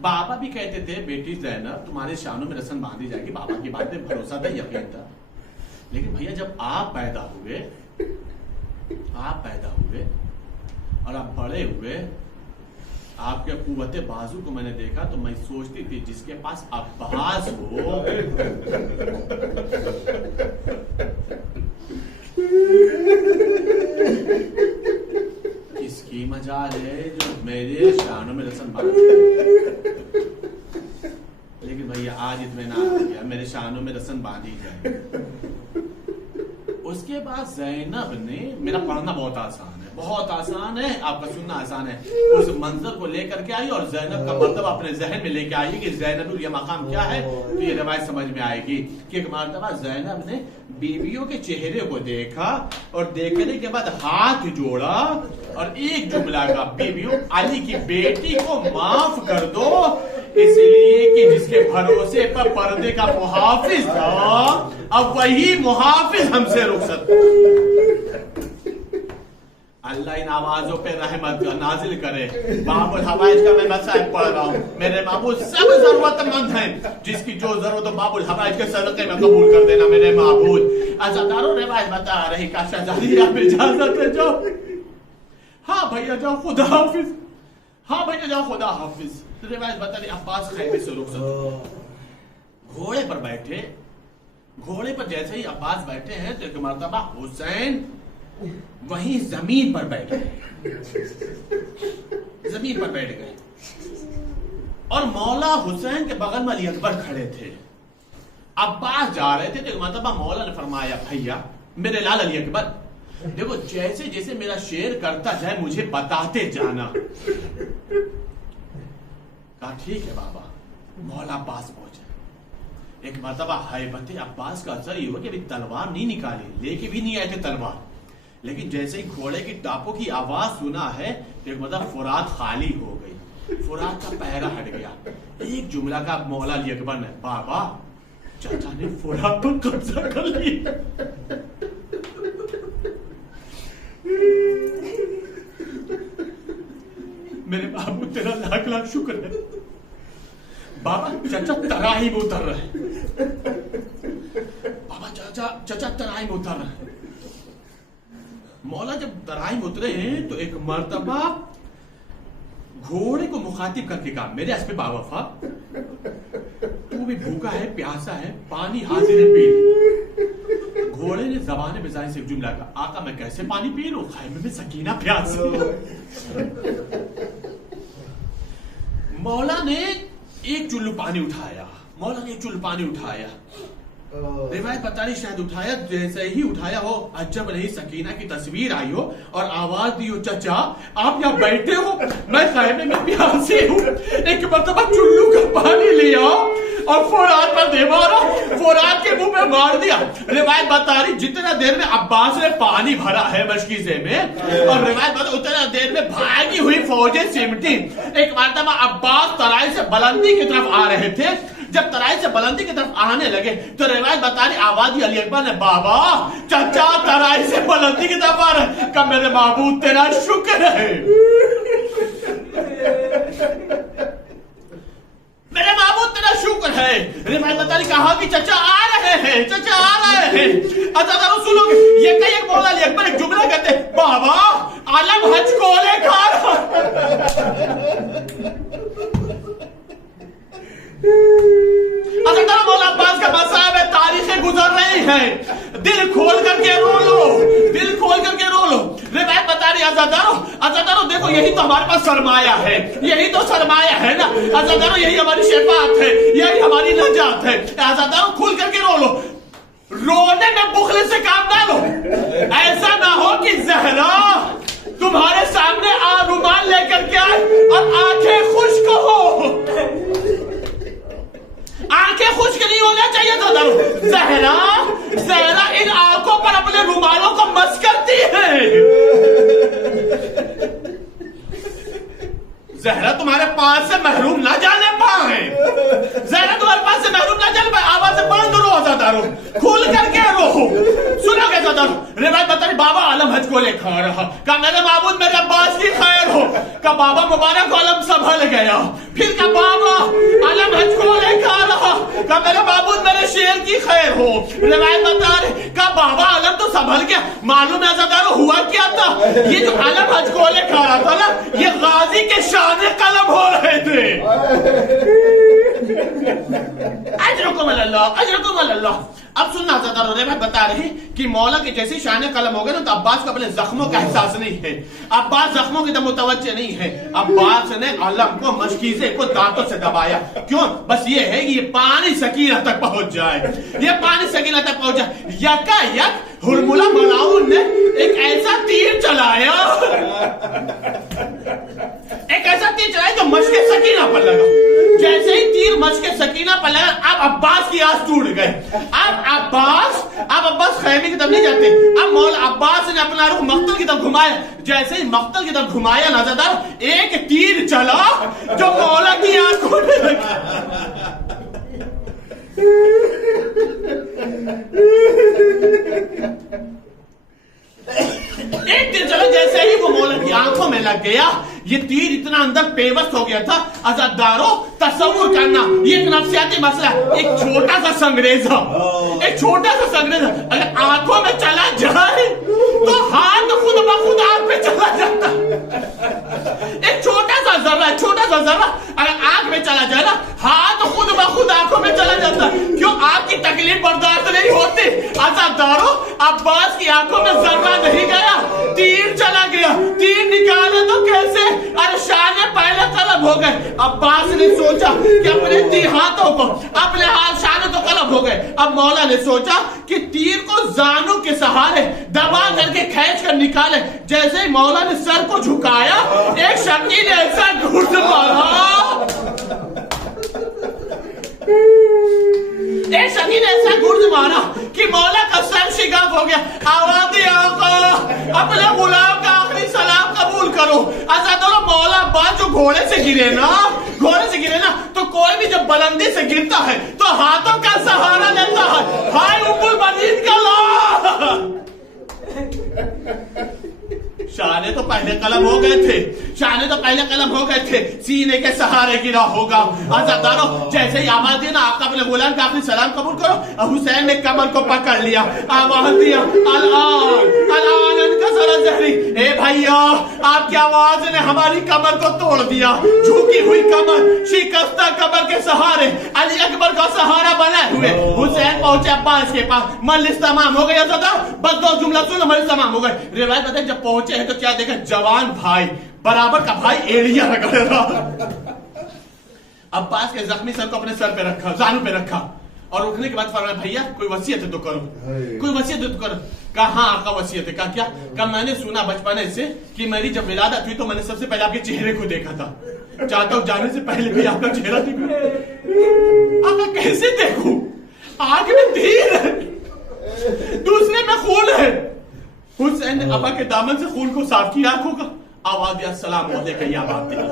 बाबा भी कहते थे बेटी ज़ैनब तुम्हारे शानों में रस्म बांधी जाएगी। बाबा की बात पे भरोसा था, यकीन था। लेकिन भैया जब आप पैदा हुए और आप बड़े हुए, आपके कुव्वते बाजू को मैंने देखा तो मैं सोचती थी जिसके पास अब्बास हो किसकी मजाल है जो मेरे शानों में रस्म बांधे। लेकिन भैया आज इत्मीनान हो गया, मेरे शानों में रस्म बांधी जाए। उसके बाद ज़ैनब ने, मेरा पढ़ना बहुत आसान है, बहुत आसान है, आपका सुनना आसान है। उस मंजर को लेकर के आई और ज़ैनब का मर्तबा अपने जहन में लेके आई कि ज़ैनब ये मकाम क्या है। तो ये रवायत समझ में आएगी कि एक मर्तबा ज़ैनब ने बीवियों के चेहरे को देखा और देखने के बाद हाथ जोड़ा और एक जुमला का, बीवियों अली की बेटी को माफ कर दो इसलिए कि जिसके भरोसे पर पर्दे का मुहाफिज था अब वही मुहाफिज हमसे रुखसत। अल्लाह इन आवाजों पे रहमत नाजिल करे। बाबुल हवाइज का मैं मसाइब पढ़ रहा हूँ। मेरे महबूब सब जरूरतमंद हैं, जिसकी जो जरूरत हो बाबुल हवाइज के सदक़े में कबूल कर देना मेरे महबूब। अज़ादारों रिवायत बता रही का शहजादी आप इजाजत है जाओ। हाँ भैया जाओ, खुदा हाफिज। हाँ भैया जाओ, खुदा हाफिज। रिवायत बता रही अब्बास खैमे से रुखसत। घोड़े पर बैठे, घोड़े पर जैसे ही अब्बास बैठे हैं तो एक मर्तबा हुसैन वहीं जमीन पर बैठ गए, जमीन पर बैठ गए और मौला हुसैन के बगल में अली अकबर खड़े थे। अब्बास जा रहे थे तो मतलब मौला ने फरमाया भैया मेरे लाल अली अकबर देखो जैसे जैसे मेरा शेर करता जाए मुझे बताते जाना। कहा ठीक है बाबा। मौला अब्बास पहुंचे। एक मर्तबा हैबत अब्बास का असर ये हुआ कि अभी तलवार नहीं निकाली, लेके भी नहीं आए थे तलवार, लेकिन जैसे ही घोड़े की टापों की आवाज सुना है तो एक मतलब फुरात खाली हो गई, फुरात का पहरा हट गया। एक जुमला का मौला अली अकबर ने, बाबा चाचा ने फुरात पर कब्जा कर लिया। मेरे बाबू तेरा लाख लाख शुक्र है। बाबा चाचा तराही में उतर रहे। बाबा चाचा तराही में उतर रहे। मौला जब तराई में उतरे हैं तो एक मर्तबा घोड़े को मुखातिब करके कहा मेरे हस्बे बावफा तू भी भूखा है, प्यासा है, पानी हाजिर है पी। घोड़े ने ज़बान मिजाज से एक जुमला कहा आका मैं कैसे पानी पी लूं, खैमे में सकीना प्यासी। मौला ने एक चुल्लू पानी उठाया, मौला ने एक चुल्लू पानी उठाया। रिवायत बता रही शायद उठाया, जैसे ही उठाया हो अजब नहीं सकीना की तस्वीर आई हो और आवाज दी हो चाचा आप यहाँ बैठे हो, मैं खैमे में प्यासी हूँ। एक मर्तबा चुल्लू का पानी लिया और फुरात पर दे मारा, फुरात के मुंह में मार दिया। रिवायत बता रही जितना देर में अब्बास ने पानी भरा है मशकीजे में और रिवायत बता उतना देर में भागी हुई फौजें सिमटी। एक मर्तबा अब्बास तराई से बुलंदी की तरफ आ रहे थे। जब तराई से बुलंदी की तरफ आने लगे तो रिवायत बता रही आवाज़ अली अकबर ने बाबा चाचा तराई से बुलंदी की तरफ आ रहे। कब मेरे महबूब तेरा शुक्र है, मेरे महबूब तेरा शुक्र है। रिवायत बता रही कहा कि चचा आ रहे हैं, चचा आ रहे हैं। अजादारों सुनो, ये कई एक मौला अली अकबर एक जुमला कहते, बाबा आलम हज को ले खा रहा। अजादारों मौला अब्बास का मसाब है, तारीखें गुजर रही हैं, दिल खोल करके रो लो, दिल खोल करके रो लो। रिवायत बता रही अजादारों देखो यही तो हमारे पास सरमाया है, यही तो सरमाया है ना अजादारों, यही हमारी शफाअत है, यही हमारी नजात है। अजादारों खुल करके रो लो, रोने में बुखले से काम ना लो। ऐसा ना हो कि जहरा तुम्हारे सामने रुमाल लेकर के आए और आंखें खुश्क हो। आंखें खुश्क नहीं होना चाहिए तो जहरा इन आंखों पर अपने रुमालों को मस करती है। जहरा तुम्हारे पास से महरूम ना जाने पाए, जहरा तुम्हारे पास से महरूम ना जाने पाए। आवाज बंद रो अज़ादारो, खुल करके रो। सुनो के अज़ादारो, रिवायत बता रही बाबा आलम हज को ले खा रहा, कहा मेरे माबूद मेरे अब्बास की खैर हो। का बाबा मुबारक आलम संभल गया। फिर का बाबा आलम हज को ले खा रहा, का मेरे माबूद मेरे शेर की खैर हो। रिवायत बता रही का बाबा आलम तो संभल गया। मालूम है अज़ादारो हुआ क्या था, ये जो आलम हज को ले खा रहा था ना, ये गाजी के शान कलम हो रहे थे। अजरकुम अल्लाह। अब सुनना अज़ादारो, रिवायत बता रही कि मौला के जैसे शान कलम हो गए ना, तो अब्बास को अपने जख्मों का एहसास नहीं है। अब्बास जख्मों की तरफ मुतवज्जे नहीं है। अब्बास ने आलम को मशकीज़े को दांतों से दबाया। क्यों? बस ये है कि ये पानी सकीना तक पहुंच जाए, ये पानी सकीना तक पहुंच जाए। यकायक हुरमुला मलाउन ने एक ऐसा तीर चलाया, जो मशके सकीना पर लगा। जैसे ही तीर मशके सकीना पर लगा, अब अब्बास की आस टूट गए। अब अब्बास खैमे की तरफ नहीं जाते। अब मौला अब्बास ने अपना रुख मख्तल की तरफ घुमाया। जैसे ही मख्तल की तरफ घुमाया नजरदार, एक तीर चला जो मौला की आंखों में लगा। एक तीर चला, जैसे ही वो मौला की आंखों में लग गया, ये तीर इतना अंदर पेवस्त हो गया था। अज़ादारो तसव्वुर करना, ये एक नफ्सियाती मसला। एक छोटा सा संग्रेजा अगर आंखों में चला जाए तो हाथ खुद ब खुद आंख पे चला जाता। एक छोटा सा जर्रा अगर आंख में चला जाए ना, हाथ खुद ब खुद आंखों में चला जाता। क्यों? आंख की तकलीफ बर्दाश्त नहीं होती। अज़ादारो अब्बास की आंखों में जर्रा नहीं गया, तीर चला गया। तीर निकाले तो कैसे? अरे शान पहले कलम हो गए। अब्बास ने सोचा कि अपने हाथों को अपने हाथ शान तो कलम हो गए। अब मौला ने सोचा कि तीर को जानू के सहारे दबा करके खींच कर निकाले। जैसे ही मौला ने सर को झुकाया, एक शकील ने ऐसा घुस मारा कि मौला का सर शिगाफ हो गया। आवाज़ आका, अपने गुलाम का आखिरी सलाम कबूल करो। अज़ादारो मौला अब्बास जो घोड़े से गिरे ना, तो कोई भी जब बुलंदी से गिरता है तो हाथों का सहारा लेता है। हाय उम्मुल बनीन का ला। शाने तो पहले कलम हो गए थे, सीने के सहारे गिरा होगा। अज़ादारो जैसे ही आवाज दी ना, आपका अपने गुलाम का अपनी सलाम कबूल करो। हुसैन ने कमर को पकड़ लिया, आवाज दिया अलान इनकसरा ज़हरी। ए भैया, आपकी आवाज ने हमारी कमर को तोड़ दिया। झुकी हुई कमर, शिकस्ता कमर के सहारे अली अकबर का सहारा बनाए हुए हुसैन पहुंचे अब्बास के पास। मजलिस तमाम हो गया। बस 2 जुमला सुनो, मजलिस तमाम हो गए। रिवायत बताए जब पहुंचे हैं तो क्या देखा, जवान भाई बराबर का भाई एड़िया रगड़ रहा। अब्बास के जख्मी सर को अपने सर पे रखा, जानू पे रखा, और उठने के बाद फरमाया भैया कोई वसीयत है तो करो, कहा आका वसीयत है? कहा क्या? कहा मैंने सुना बचपने से कि मेरी जब विलादत हुई तो मैंने सबसे पहले आपके चेहरे को देखा था, चाहता हूं जाने से पहले भी आपका चेहरा देखूं। आका कैसे देखूं? आंख में तीर है, दूसरे में खून है। हुसैन ने अब्बा के दामन से खून को साफ किया आंखों का। आवाज दिया सलाम अलैका या बाप दिया।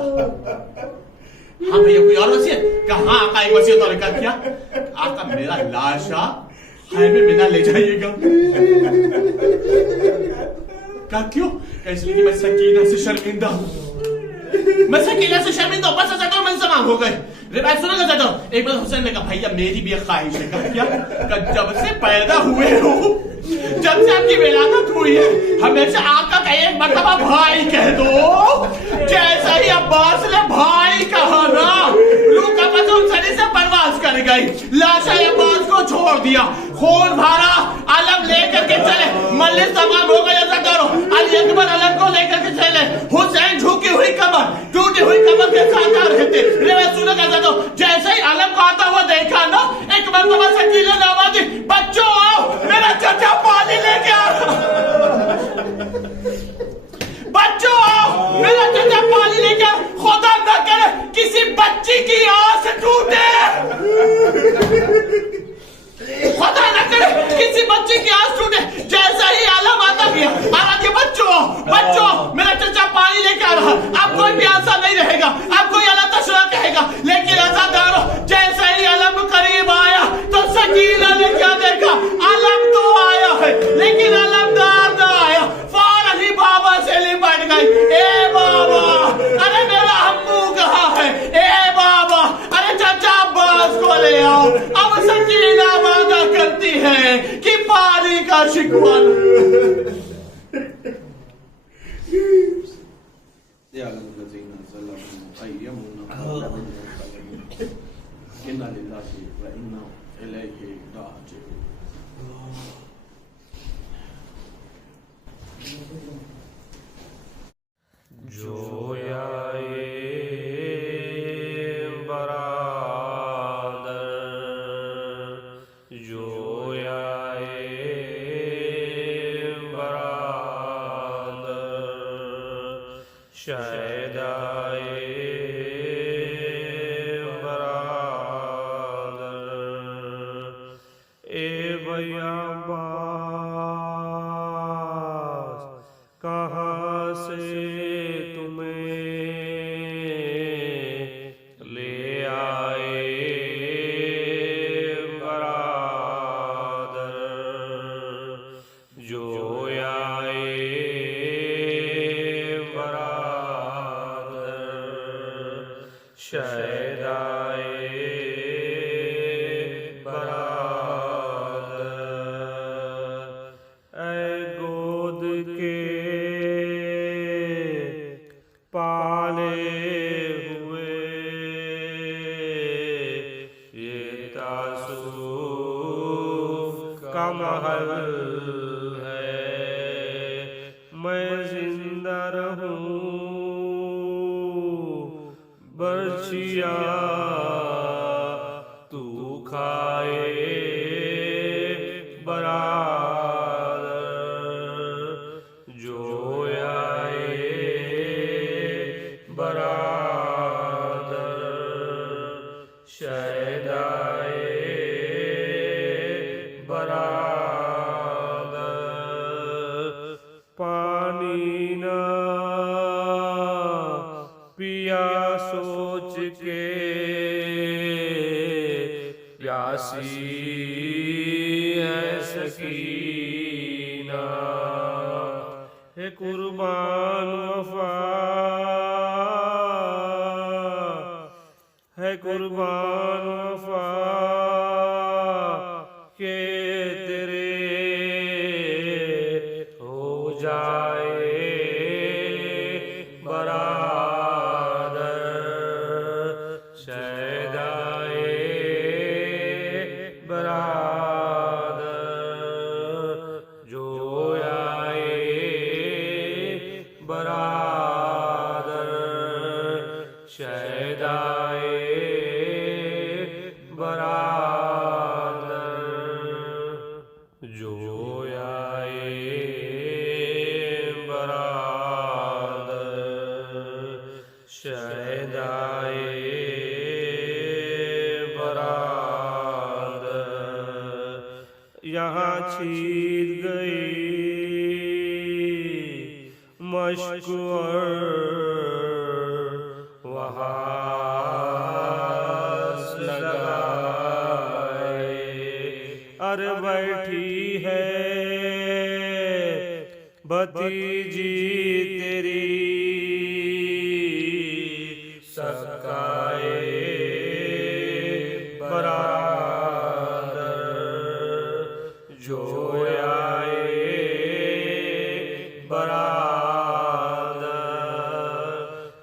हाँ भैया कोई और वसीयत? कहा आका एक वसीयत और क्या? आका मेरा लाशा खैमे में ना ले जाइएगा। कहा क्यों? इसलिए कि मैं सकीना से शर्मिंदा हूं। मैं शकीला से शर्मिंदा हूं, बस ज़रा मैं समान हो गए। रिवायत सुनोगे ज़रा। एक बार हुसैन ने कहा भैया मेरी भी एक ख्वाहिश है। कहा क्या? जब से पैदा हुए हो, जब से आपकी विलादत हुई है, हमेशा आका का एक मरतबा भाई कह दो। जैसा ही अब्बास ने भाई कहा ना, रूह का पसंद सरी से परवाज कर गई। लाशा अब्बास को छोड़ दिया, खून भरा, अलम लेकर के चले। मल्लिस तमाम हो गया था करो। अली अकबर अलम को लेकर के चले। हुसैन झुकी हुई कमर, टूटी हुई कमर के साथ आ रहे थे। रिवायत सुनो का तो जैसे ही अलम को आता हुआ देखा ना, एक मरतबा शकीला ने आवाज दी, बच्चों आओ, मेरा चचा पानी लेके आ रहा। बच्चों आओ, मेरा चचा पानी लेके आ। खुदा न करे किसी बच्ची की आस टूटे, खुदा न करे किसी बच्ची की आस टूटे। जैसा ही आलम आता गया, बच्चों मेरा चचा पानी लेके आ रहा। अब कोई प्यासा नहीं रहेगा, अब कोई अल्लाह तशरा कहेगा। लेकिन अज़ादारो जैसा ही अलम करीब आया तो शकीला ने क्या देखा? अलम तो आया है लेकिन अलमदार ना आया। फौरन ही बाबा से लिपट गई। ए बाबा, अरे मेरा अम्मू कहाँ है? ए बाबा, अरे चचा अब्बास को ले आओ। अब शकीला वादा करती है कि पानी का शिकवा भतीजी तेरी आकाए बरादर जो आए बरादर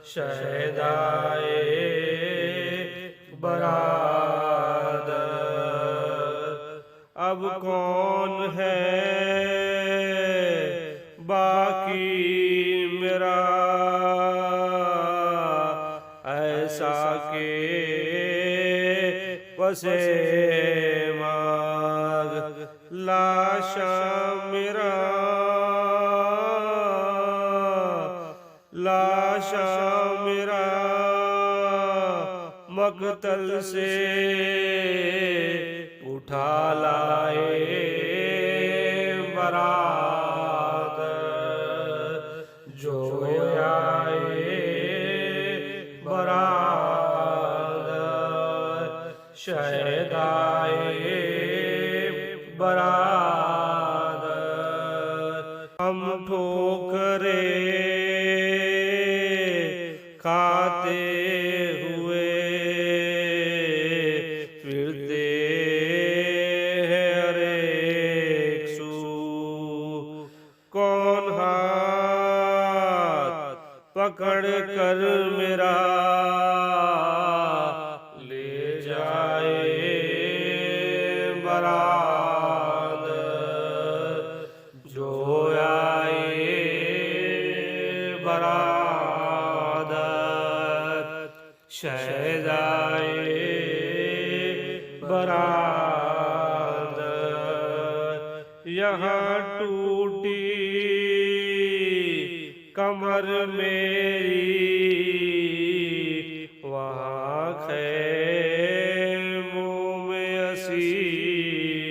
शहदाए बरादर। अब कौन है बाकी मेरा ऐसा के पसे माग लाशा मेरा लाशा मेरा मकतल से उठा लाए बरादर जो आए बरादर शहदाए बरादर। हम ठोकरे खाते हुए फिरते हैं हर एक सू। कौन हाथ पकड़ कर मेरा ले जाए बरादर जो आए बरादर शहदाए बरादर। यहाँ टूटी कमर मेरी वहाँ खैमों में असीरी।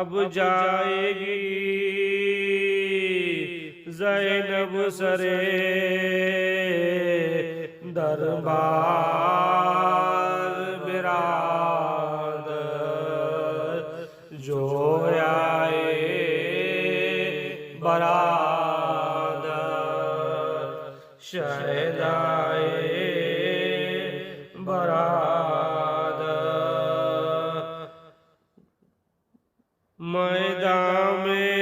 अब जाएगी ज़ैनब सरे दरबार बिरादर जो आए बरादर शहदाए बरादर। मैदान में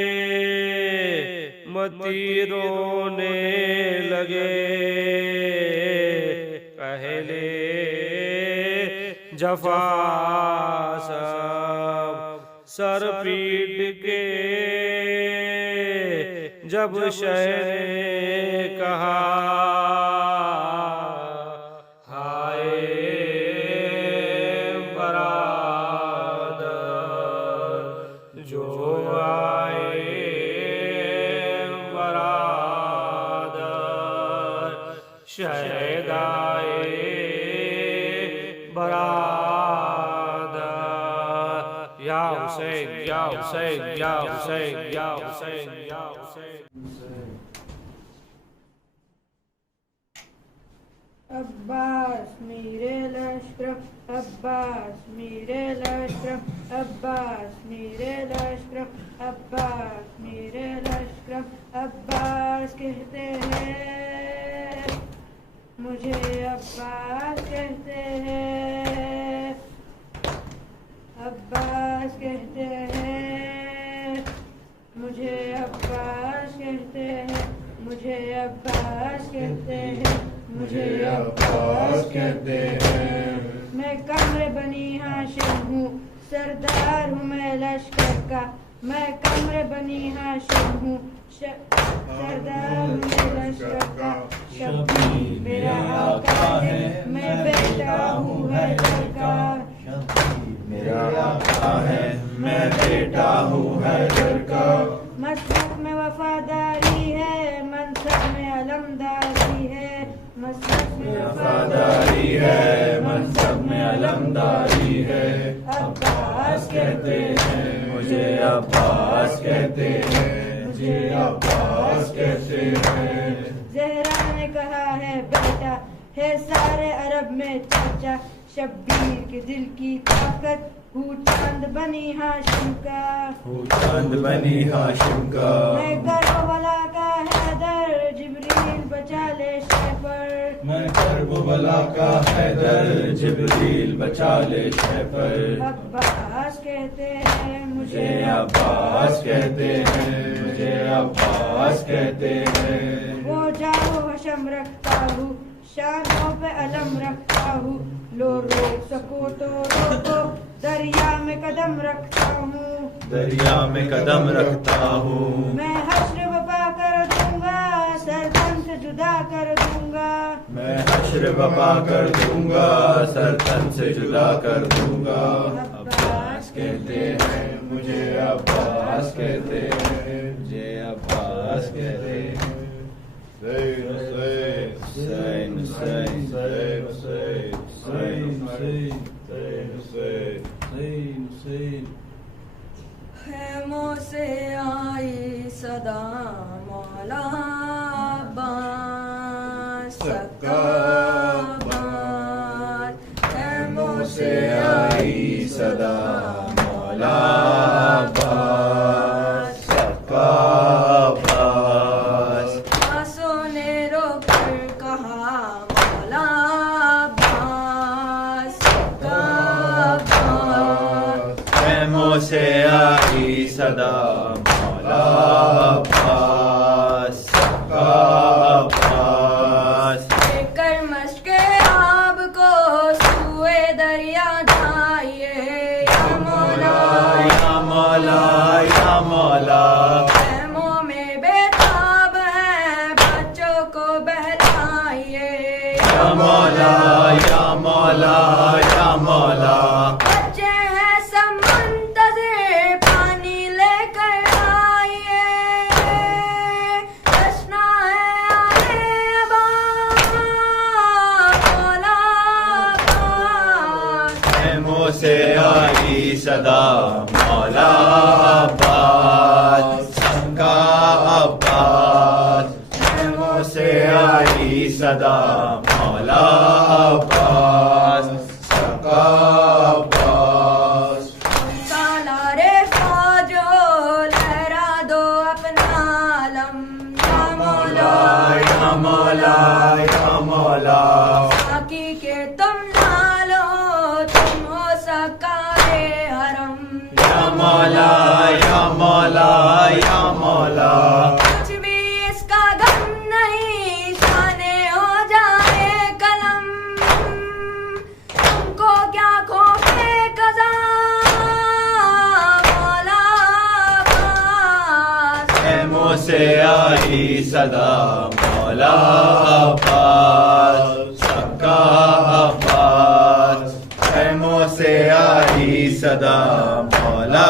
मती रोने लगे पहले जफा सब सर पीट के जब शहर ने कहा हाय बरादर जो आए बरादर शहदाए बरादर। या हुसैन या हुसैन या हुसैन या हुसैन या हुसैन। अब्बास मेरे लश्कर अब्बास मेरे लश्कर अब्बास मेरे लश्कर अब्बास मेरे लश्कर। अब्बास कहते हैं मुझे अब्बास कहते हैं अब्बास कहते हैं मुझे अब्बास कहते हैं मुझे अब्बास कहते हैं मुझे अब्बास कहते हैं। मैं कमर बनी हाशिम हूँ सरदार हूँ मैं लश्कर का। मैं कमर बनी हाशिम हूँ सरदार हूँ मैं लश्कर का। शब्बीर मेरा आका है मैं बेटा हूँ हैदर का। मेरा आका है मैं बेटा हूँ हैदर का। मसलक में वफादारी है मनसब में अलमदारी है। मसलक में वफादारी है मनसब में अलमदारी है। अब्बास कहते हैं मुझे अब्बास कहते हैं मुझे अब्बास कहते हैं। ज़हरा ने कहा है बेटा है सारे अरब में चाचा। शब्बीर के दिल की ताकत हूँ चांद बनी हाशिम का। हूँ चांद बनी हाशिम का। मैं करबला का हैदर जिब्रील बचा ले शहर पर। मैं करबला का हैदर, जिब्रील बचा ले शह पर। अब्बास कहते हैं मुझे अब्बास कहते हैं, मुझे अब्बास कहते हैं। वो जाओ हशम रखता हूँ, शानों पे अलम रखता हूँ, लो रोक सको तो रोको, दरिया में कदम रखता हूँ, दरिया में कदम रखता हूँ। मैं हश्र बपा कर दूंगा, सरतन से जुदा कर दूंगा, मैं हश्र बपा कर दूंगा, सरतन से जुदा कर दूंगा। अब्बास कहते हैं, मुझे अब्बास कहते हैं, मुझे अब्बास कहते हैं। हुसैन हुसैन हुसैन हुसैन हुसैन हुसैन हुसैन हुसैन हुसैन। खेमों से आई सदा मौला अब्बास सक्का अब्बास। खेमों से आई सदा मौला अब्बास, सक्का अब्बास। आंसू ने रोकर कहा मौला अब्बास, सक्का अब्बास। खेमों से आई सदा मौला अब्बास, सक्का अब्बास। लेकर मशके आब को सुए दरिया जाइए, या मौला या मौला या मौला। खेमों में बेताब है, बच्चों को बहलाइए, या मौला या मौला या मौला। बच्चे हैं सब मुंतज़िर, पानी लेकर आइए, तशना है आने अब्बास, मौला अब्बास। खेमों से आई सदा मौला अब्बास, सक्का अब्बास। खेमों से आई सदा मौला अब्बास, सक्का अब्बास। सालारे फौजो लहरा दो अपना आलम, या मौला या मौला या मौला। साकी के तुम लालो, तुम हो सकारे हरम, या मौला या मौला या मौला। कुछ भी इसका गम नहीं, शाने हो जाए कलम, तुमको क्या खोफे कज़ा, मौला अब्बास। खेमों से आई सदा मौला अब्बास, सक्का अब्बास। खेमों से आई सदा मौला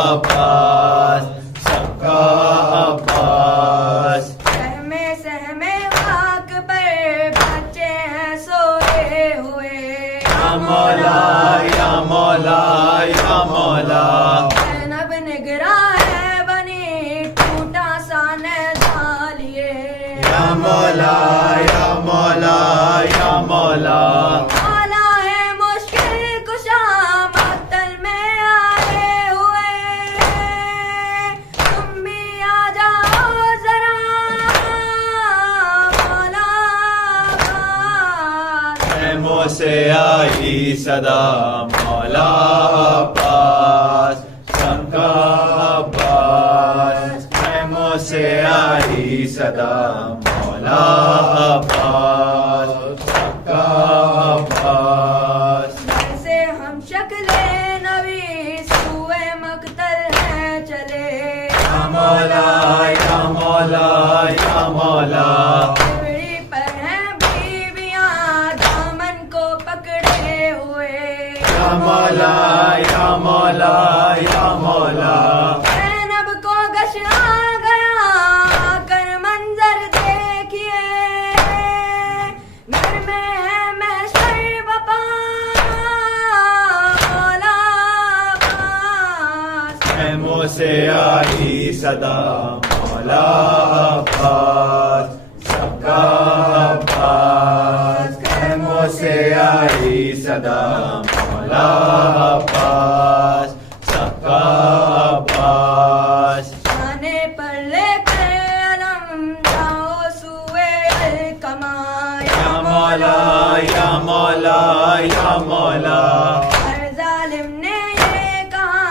अब्बास, सक्का अब्बास। सहमे खाक पर बच्चे हैं सोए हुए, या मौला या मौला या मौला। ज़ैनब निगरा है बनी टूटा सा नज़ालिए, या मौला या मौला या मौला। मौला है मुश्किल कुशा, मक्तल में आए हुए, तुम भी आ जाओ जरा, मौला अब्बास। खेमों से आई सदा मौला अब्बास, सक्का अब्बास। खेमों से आई सदा मौला अब्बास, सक्का अब्बास। जैसे हम शक्ले नबी सुए मक्तल है चले, या मौला या मौला या मौला। पीढ़ी पर हैं बीवियां दामन को पकड़े हुए, या मौला या मौला या मौला। ज़ैनब को गश आ गया, आकर मंजर देखिए, घर में है महशर बपा, मौला अब्बास। खेमों से आई सदा मौला अब्बास, सक्का अब्बास। खेमों से आई सदा मौला अब्बास, सक्का अब्बास। जाने पर लेकर अलम जाओ सुए कमा, या मौला या मौला या मौला। हर जालिम ने ये कहा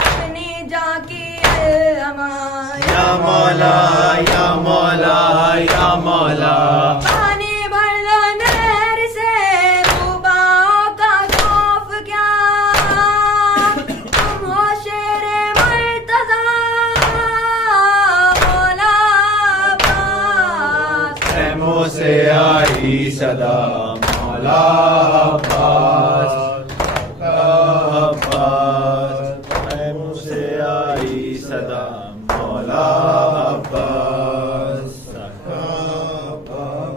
अपनी जान की अमान, या मौला या मौला या मौला। पानी भर लो नहर से रूबाओं का खौफ क्या, तुम हो शेरे मुर्तज़ा मौला अब्बास। खैमों से आई सदा मौला अब्बास, अब्बास। खैमों से आई सदा मौला अब्बास, अब्बास,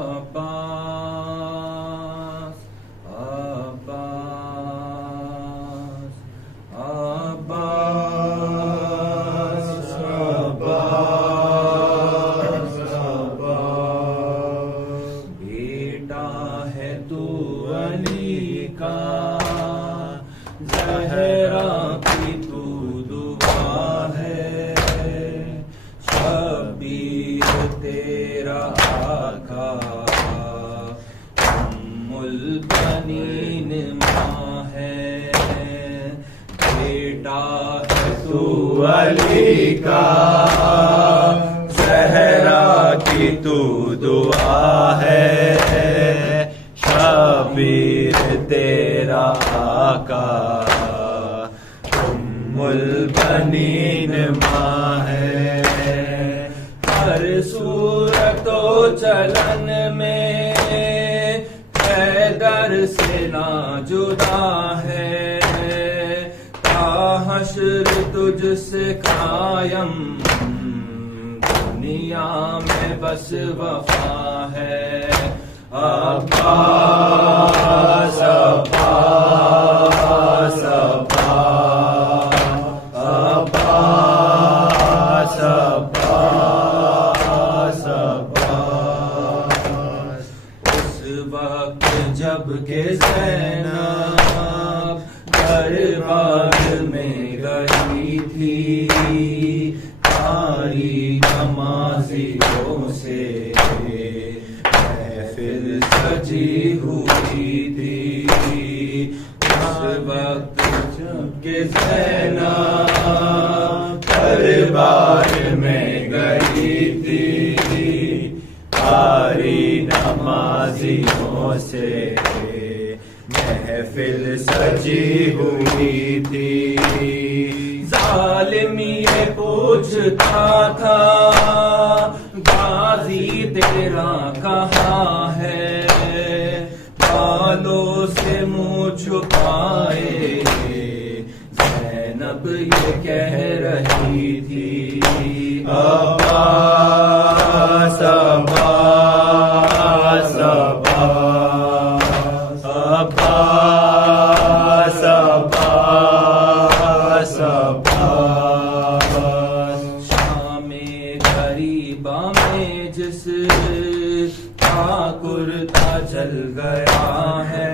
अब्बास, अब्बास, अब्बास, अब्बास, अब्बास। बेटा है तू अली का, ज़हरा की तू दुआ है, शबीर तेरा आका, उम्मुल बनीन माँ है। बेटा है तू अली का, ज़हरा की तू दुआ है, शबीर तेरा आका, उम्मुल बनीन माँ है। हर सूरत व चलन में हैदर से ना जुदा है, ता हश्र तुझसे कायम, दुनिया में बस वफा है। अब्बास, अब्बास, अब्बास, अब्बास, अब्बास। उस वक्त जब के ज़ैनब दरबार में गई थी, सारी नमाजियों से महफिल सजी हुई थी। उस वक्त के ज़ैनब दरबार में गई थी, सारी नमाजियों से महफिल सजी हुई थी। जालिम ये पूछता था गाजी तेरा कहाँ है, बालों से मुँह छुपाए ज़ैनब ये कह रही थी। अब्बास, अब्बास, अब्बास, अब्बास, अब्बास, अब्बास। शामे गरीबा में जिस कुर्ता जल गया है,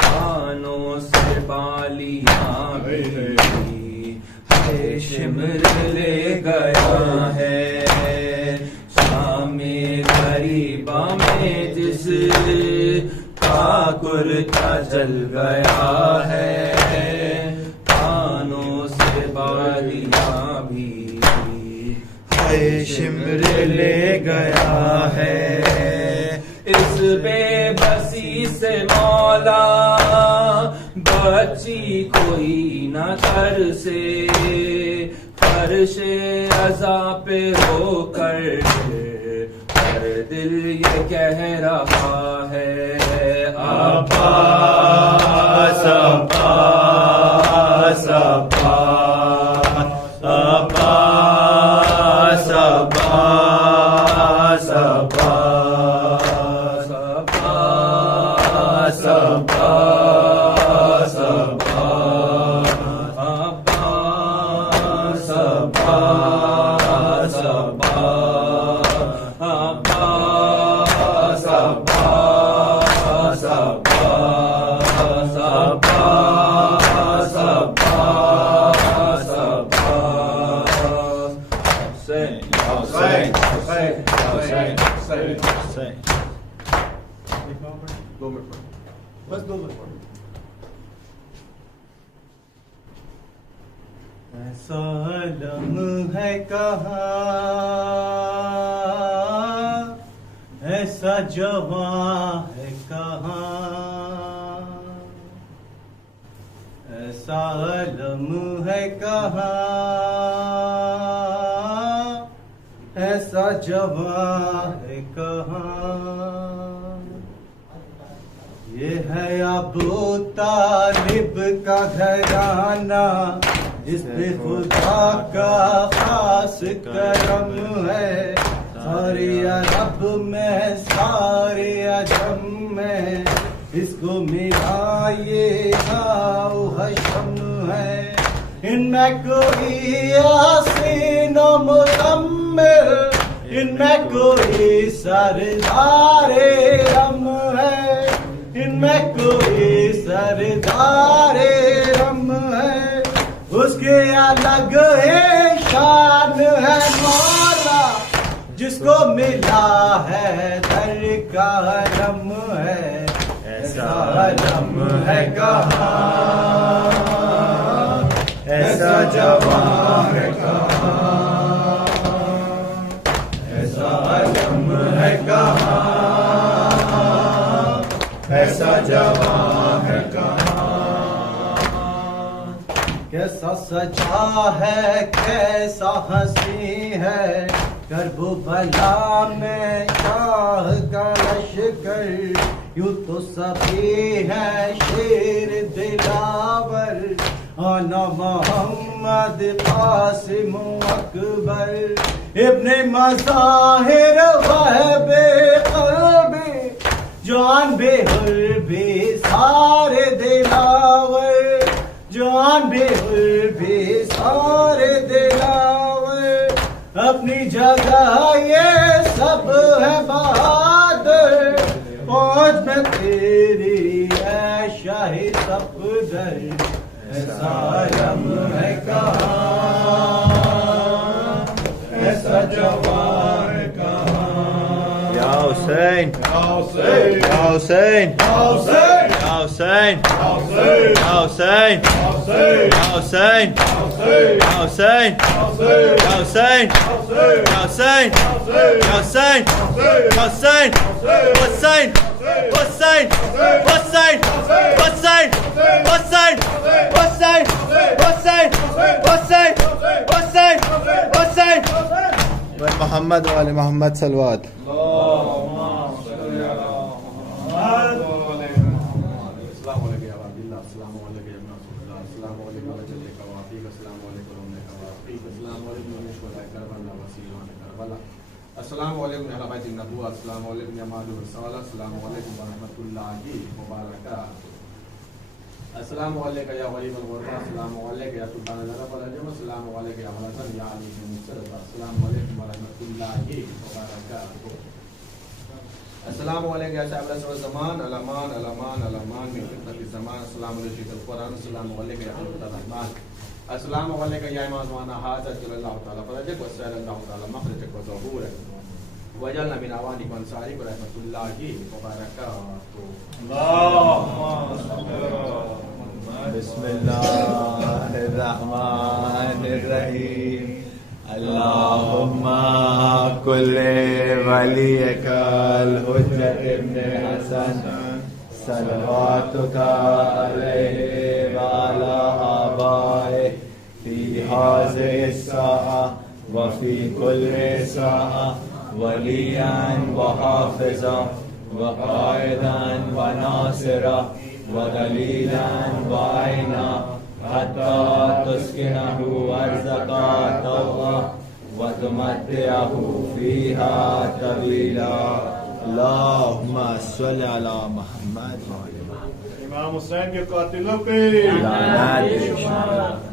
कानों से बालियां भी है शिमर ले गया है। शामे गरीबा में जिस कुर्ता जल गया है, कानों से बालियां भी है शिमर ले गया है। इस बेबसी से मौला बच्ची कोई न कर से, फर्शे अज़ा पे होकर हर दिल ये कह रहा है। अब्बास, अब्बास, अब्बास, अब्बास, अब्बास, अब्बास, अब्बास, अब्बास, अब्बास, अब्बास, अब्बास, अब्बास, अब्बास, अब्बास, अब्बास, अब्बास। हुसैन हुसैन हुसैन। 2 मिनट बस 2 मिनट। ऐसा अलम है कहाँ, ऐसा जवां है कहाँ, ऐसा अलम है कहाँ, ऐसा जवां है कहाँ। ये है अबू तालिब का घराना, इस पे खुदा का खास करम है। सारे अरब में सारे अजम में इसको मिला ये नाउ हशम है। इनमें कोई यासीन और मुज़म्मिल, इनमें कोई सरदारे रम है, इनमें कोई सरदारे रम है। उसके अलग है शान है मौला, जिसको मिला है दर का रम है। ऐसा रम है कहाँ, ऐसा जवां है कहाँ, ऐसा रम है कहाँ, ऐसा जवां है कहाँ। कैसा सजा है कैसा हंसी है, करबला में शाह का लश्कर। यूं तो सभी है शेर दिलावर, आना मोहम्मद कासिम अकबर। इब्ने मज़ाहिर वहबे क़ल्बी, जान बेहुर भी सारे दिलावर, जान बेहुर भी सारे दिलावर। अपनी जगह ये सब है बहादुर, पहुंच में तेरी है शाही सफदर। ऐसा रम है कहाँ, ऐसा जवां है कहाँ। या हुसैन या हुसैन या हुसैन या हुसैन या हुसैन हुसैन या हुसैन हुसैन या हुसैन हुसैन या हुसैन हुसैन या हुसैन हुसैन या हुसैन या हुसैन या हुसैन हुसैन हुसैन हुसैन हुसैन हुसैन हुसैन हुसैन हुसैन हुसैन हुसैन। मोहम्मद वाले मोहम्मद सलवात। अस्सलामुअलैकुम या बैत नबुव्वत, अस्सलामुअलैकुम या मादुर रसाला, अस्सलामुअलैकुम व रहमतुल्लाहि व बरकातहू। अस्सलामुअलैकुम या गरीबल गुरबा, अस्सलामुअलैकुम या सुल्तान अल-अरब वल अजम, अस्सलामुअलैकुम या मलकन या अमीरुल मुसररफ, अस्सलामुअलैकुम व रहमतुल्लाहि व बरकातहू। अस्सलामुअलैकुम या साहिब असर ज़मान, अलमान अलमान अलमान मिन फितनतिज़ ज़मान, अस्सलामुअलैकुम या कुरान, अस्सलामुअलैकुम या खलीलुर रहमान, अस्सलामुअलैकुम या इमाम ज़माना हाज़ा जल्लल्लाहु तआला फरजक व सल्लल्लाहु तआला मखरजक व ज़हूरक वजअलना मिन अवानिक व अंसारिक व रहमतुल्लाहि व बरकातहू। बिस्मिल्लाहिर्रहमानिर्रहीम। अल्लाहुम्मा कुल्ले वलियकल हुज्जत इब्ने हसन, सलवातुका अलैहि व अला आबाए फी हाज़िहि स्साअह व फी कुल्लि स्साअह वलियन व हाफ़िज़ा व क़ाइदन व नासिरा व दलीलन व आइना हत्ता तुस्किनहु अर्ज़का तौआ व तुमत्तिअहु फ़ीहा तवीला। अल्लाहुम्मा सल्लि अला मुहम्मद व अला इमाम हुसैन के कातिलों पे लानत।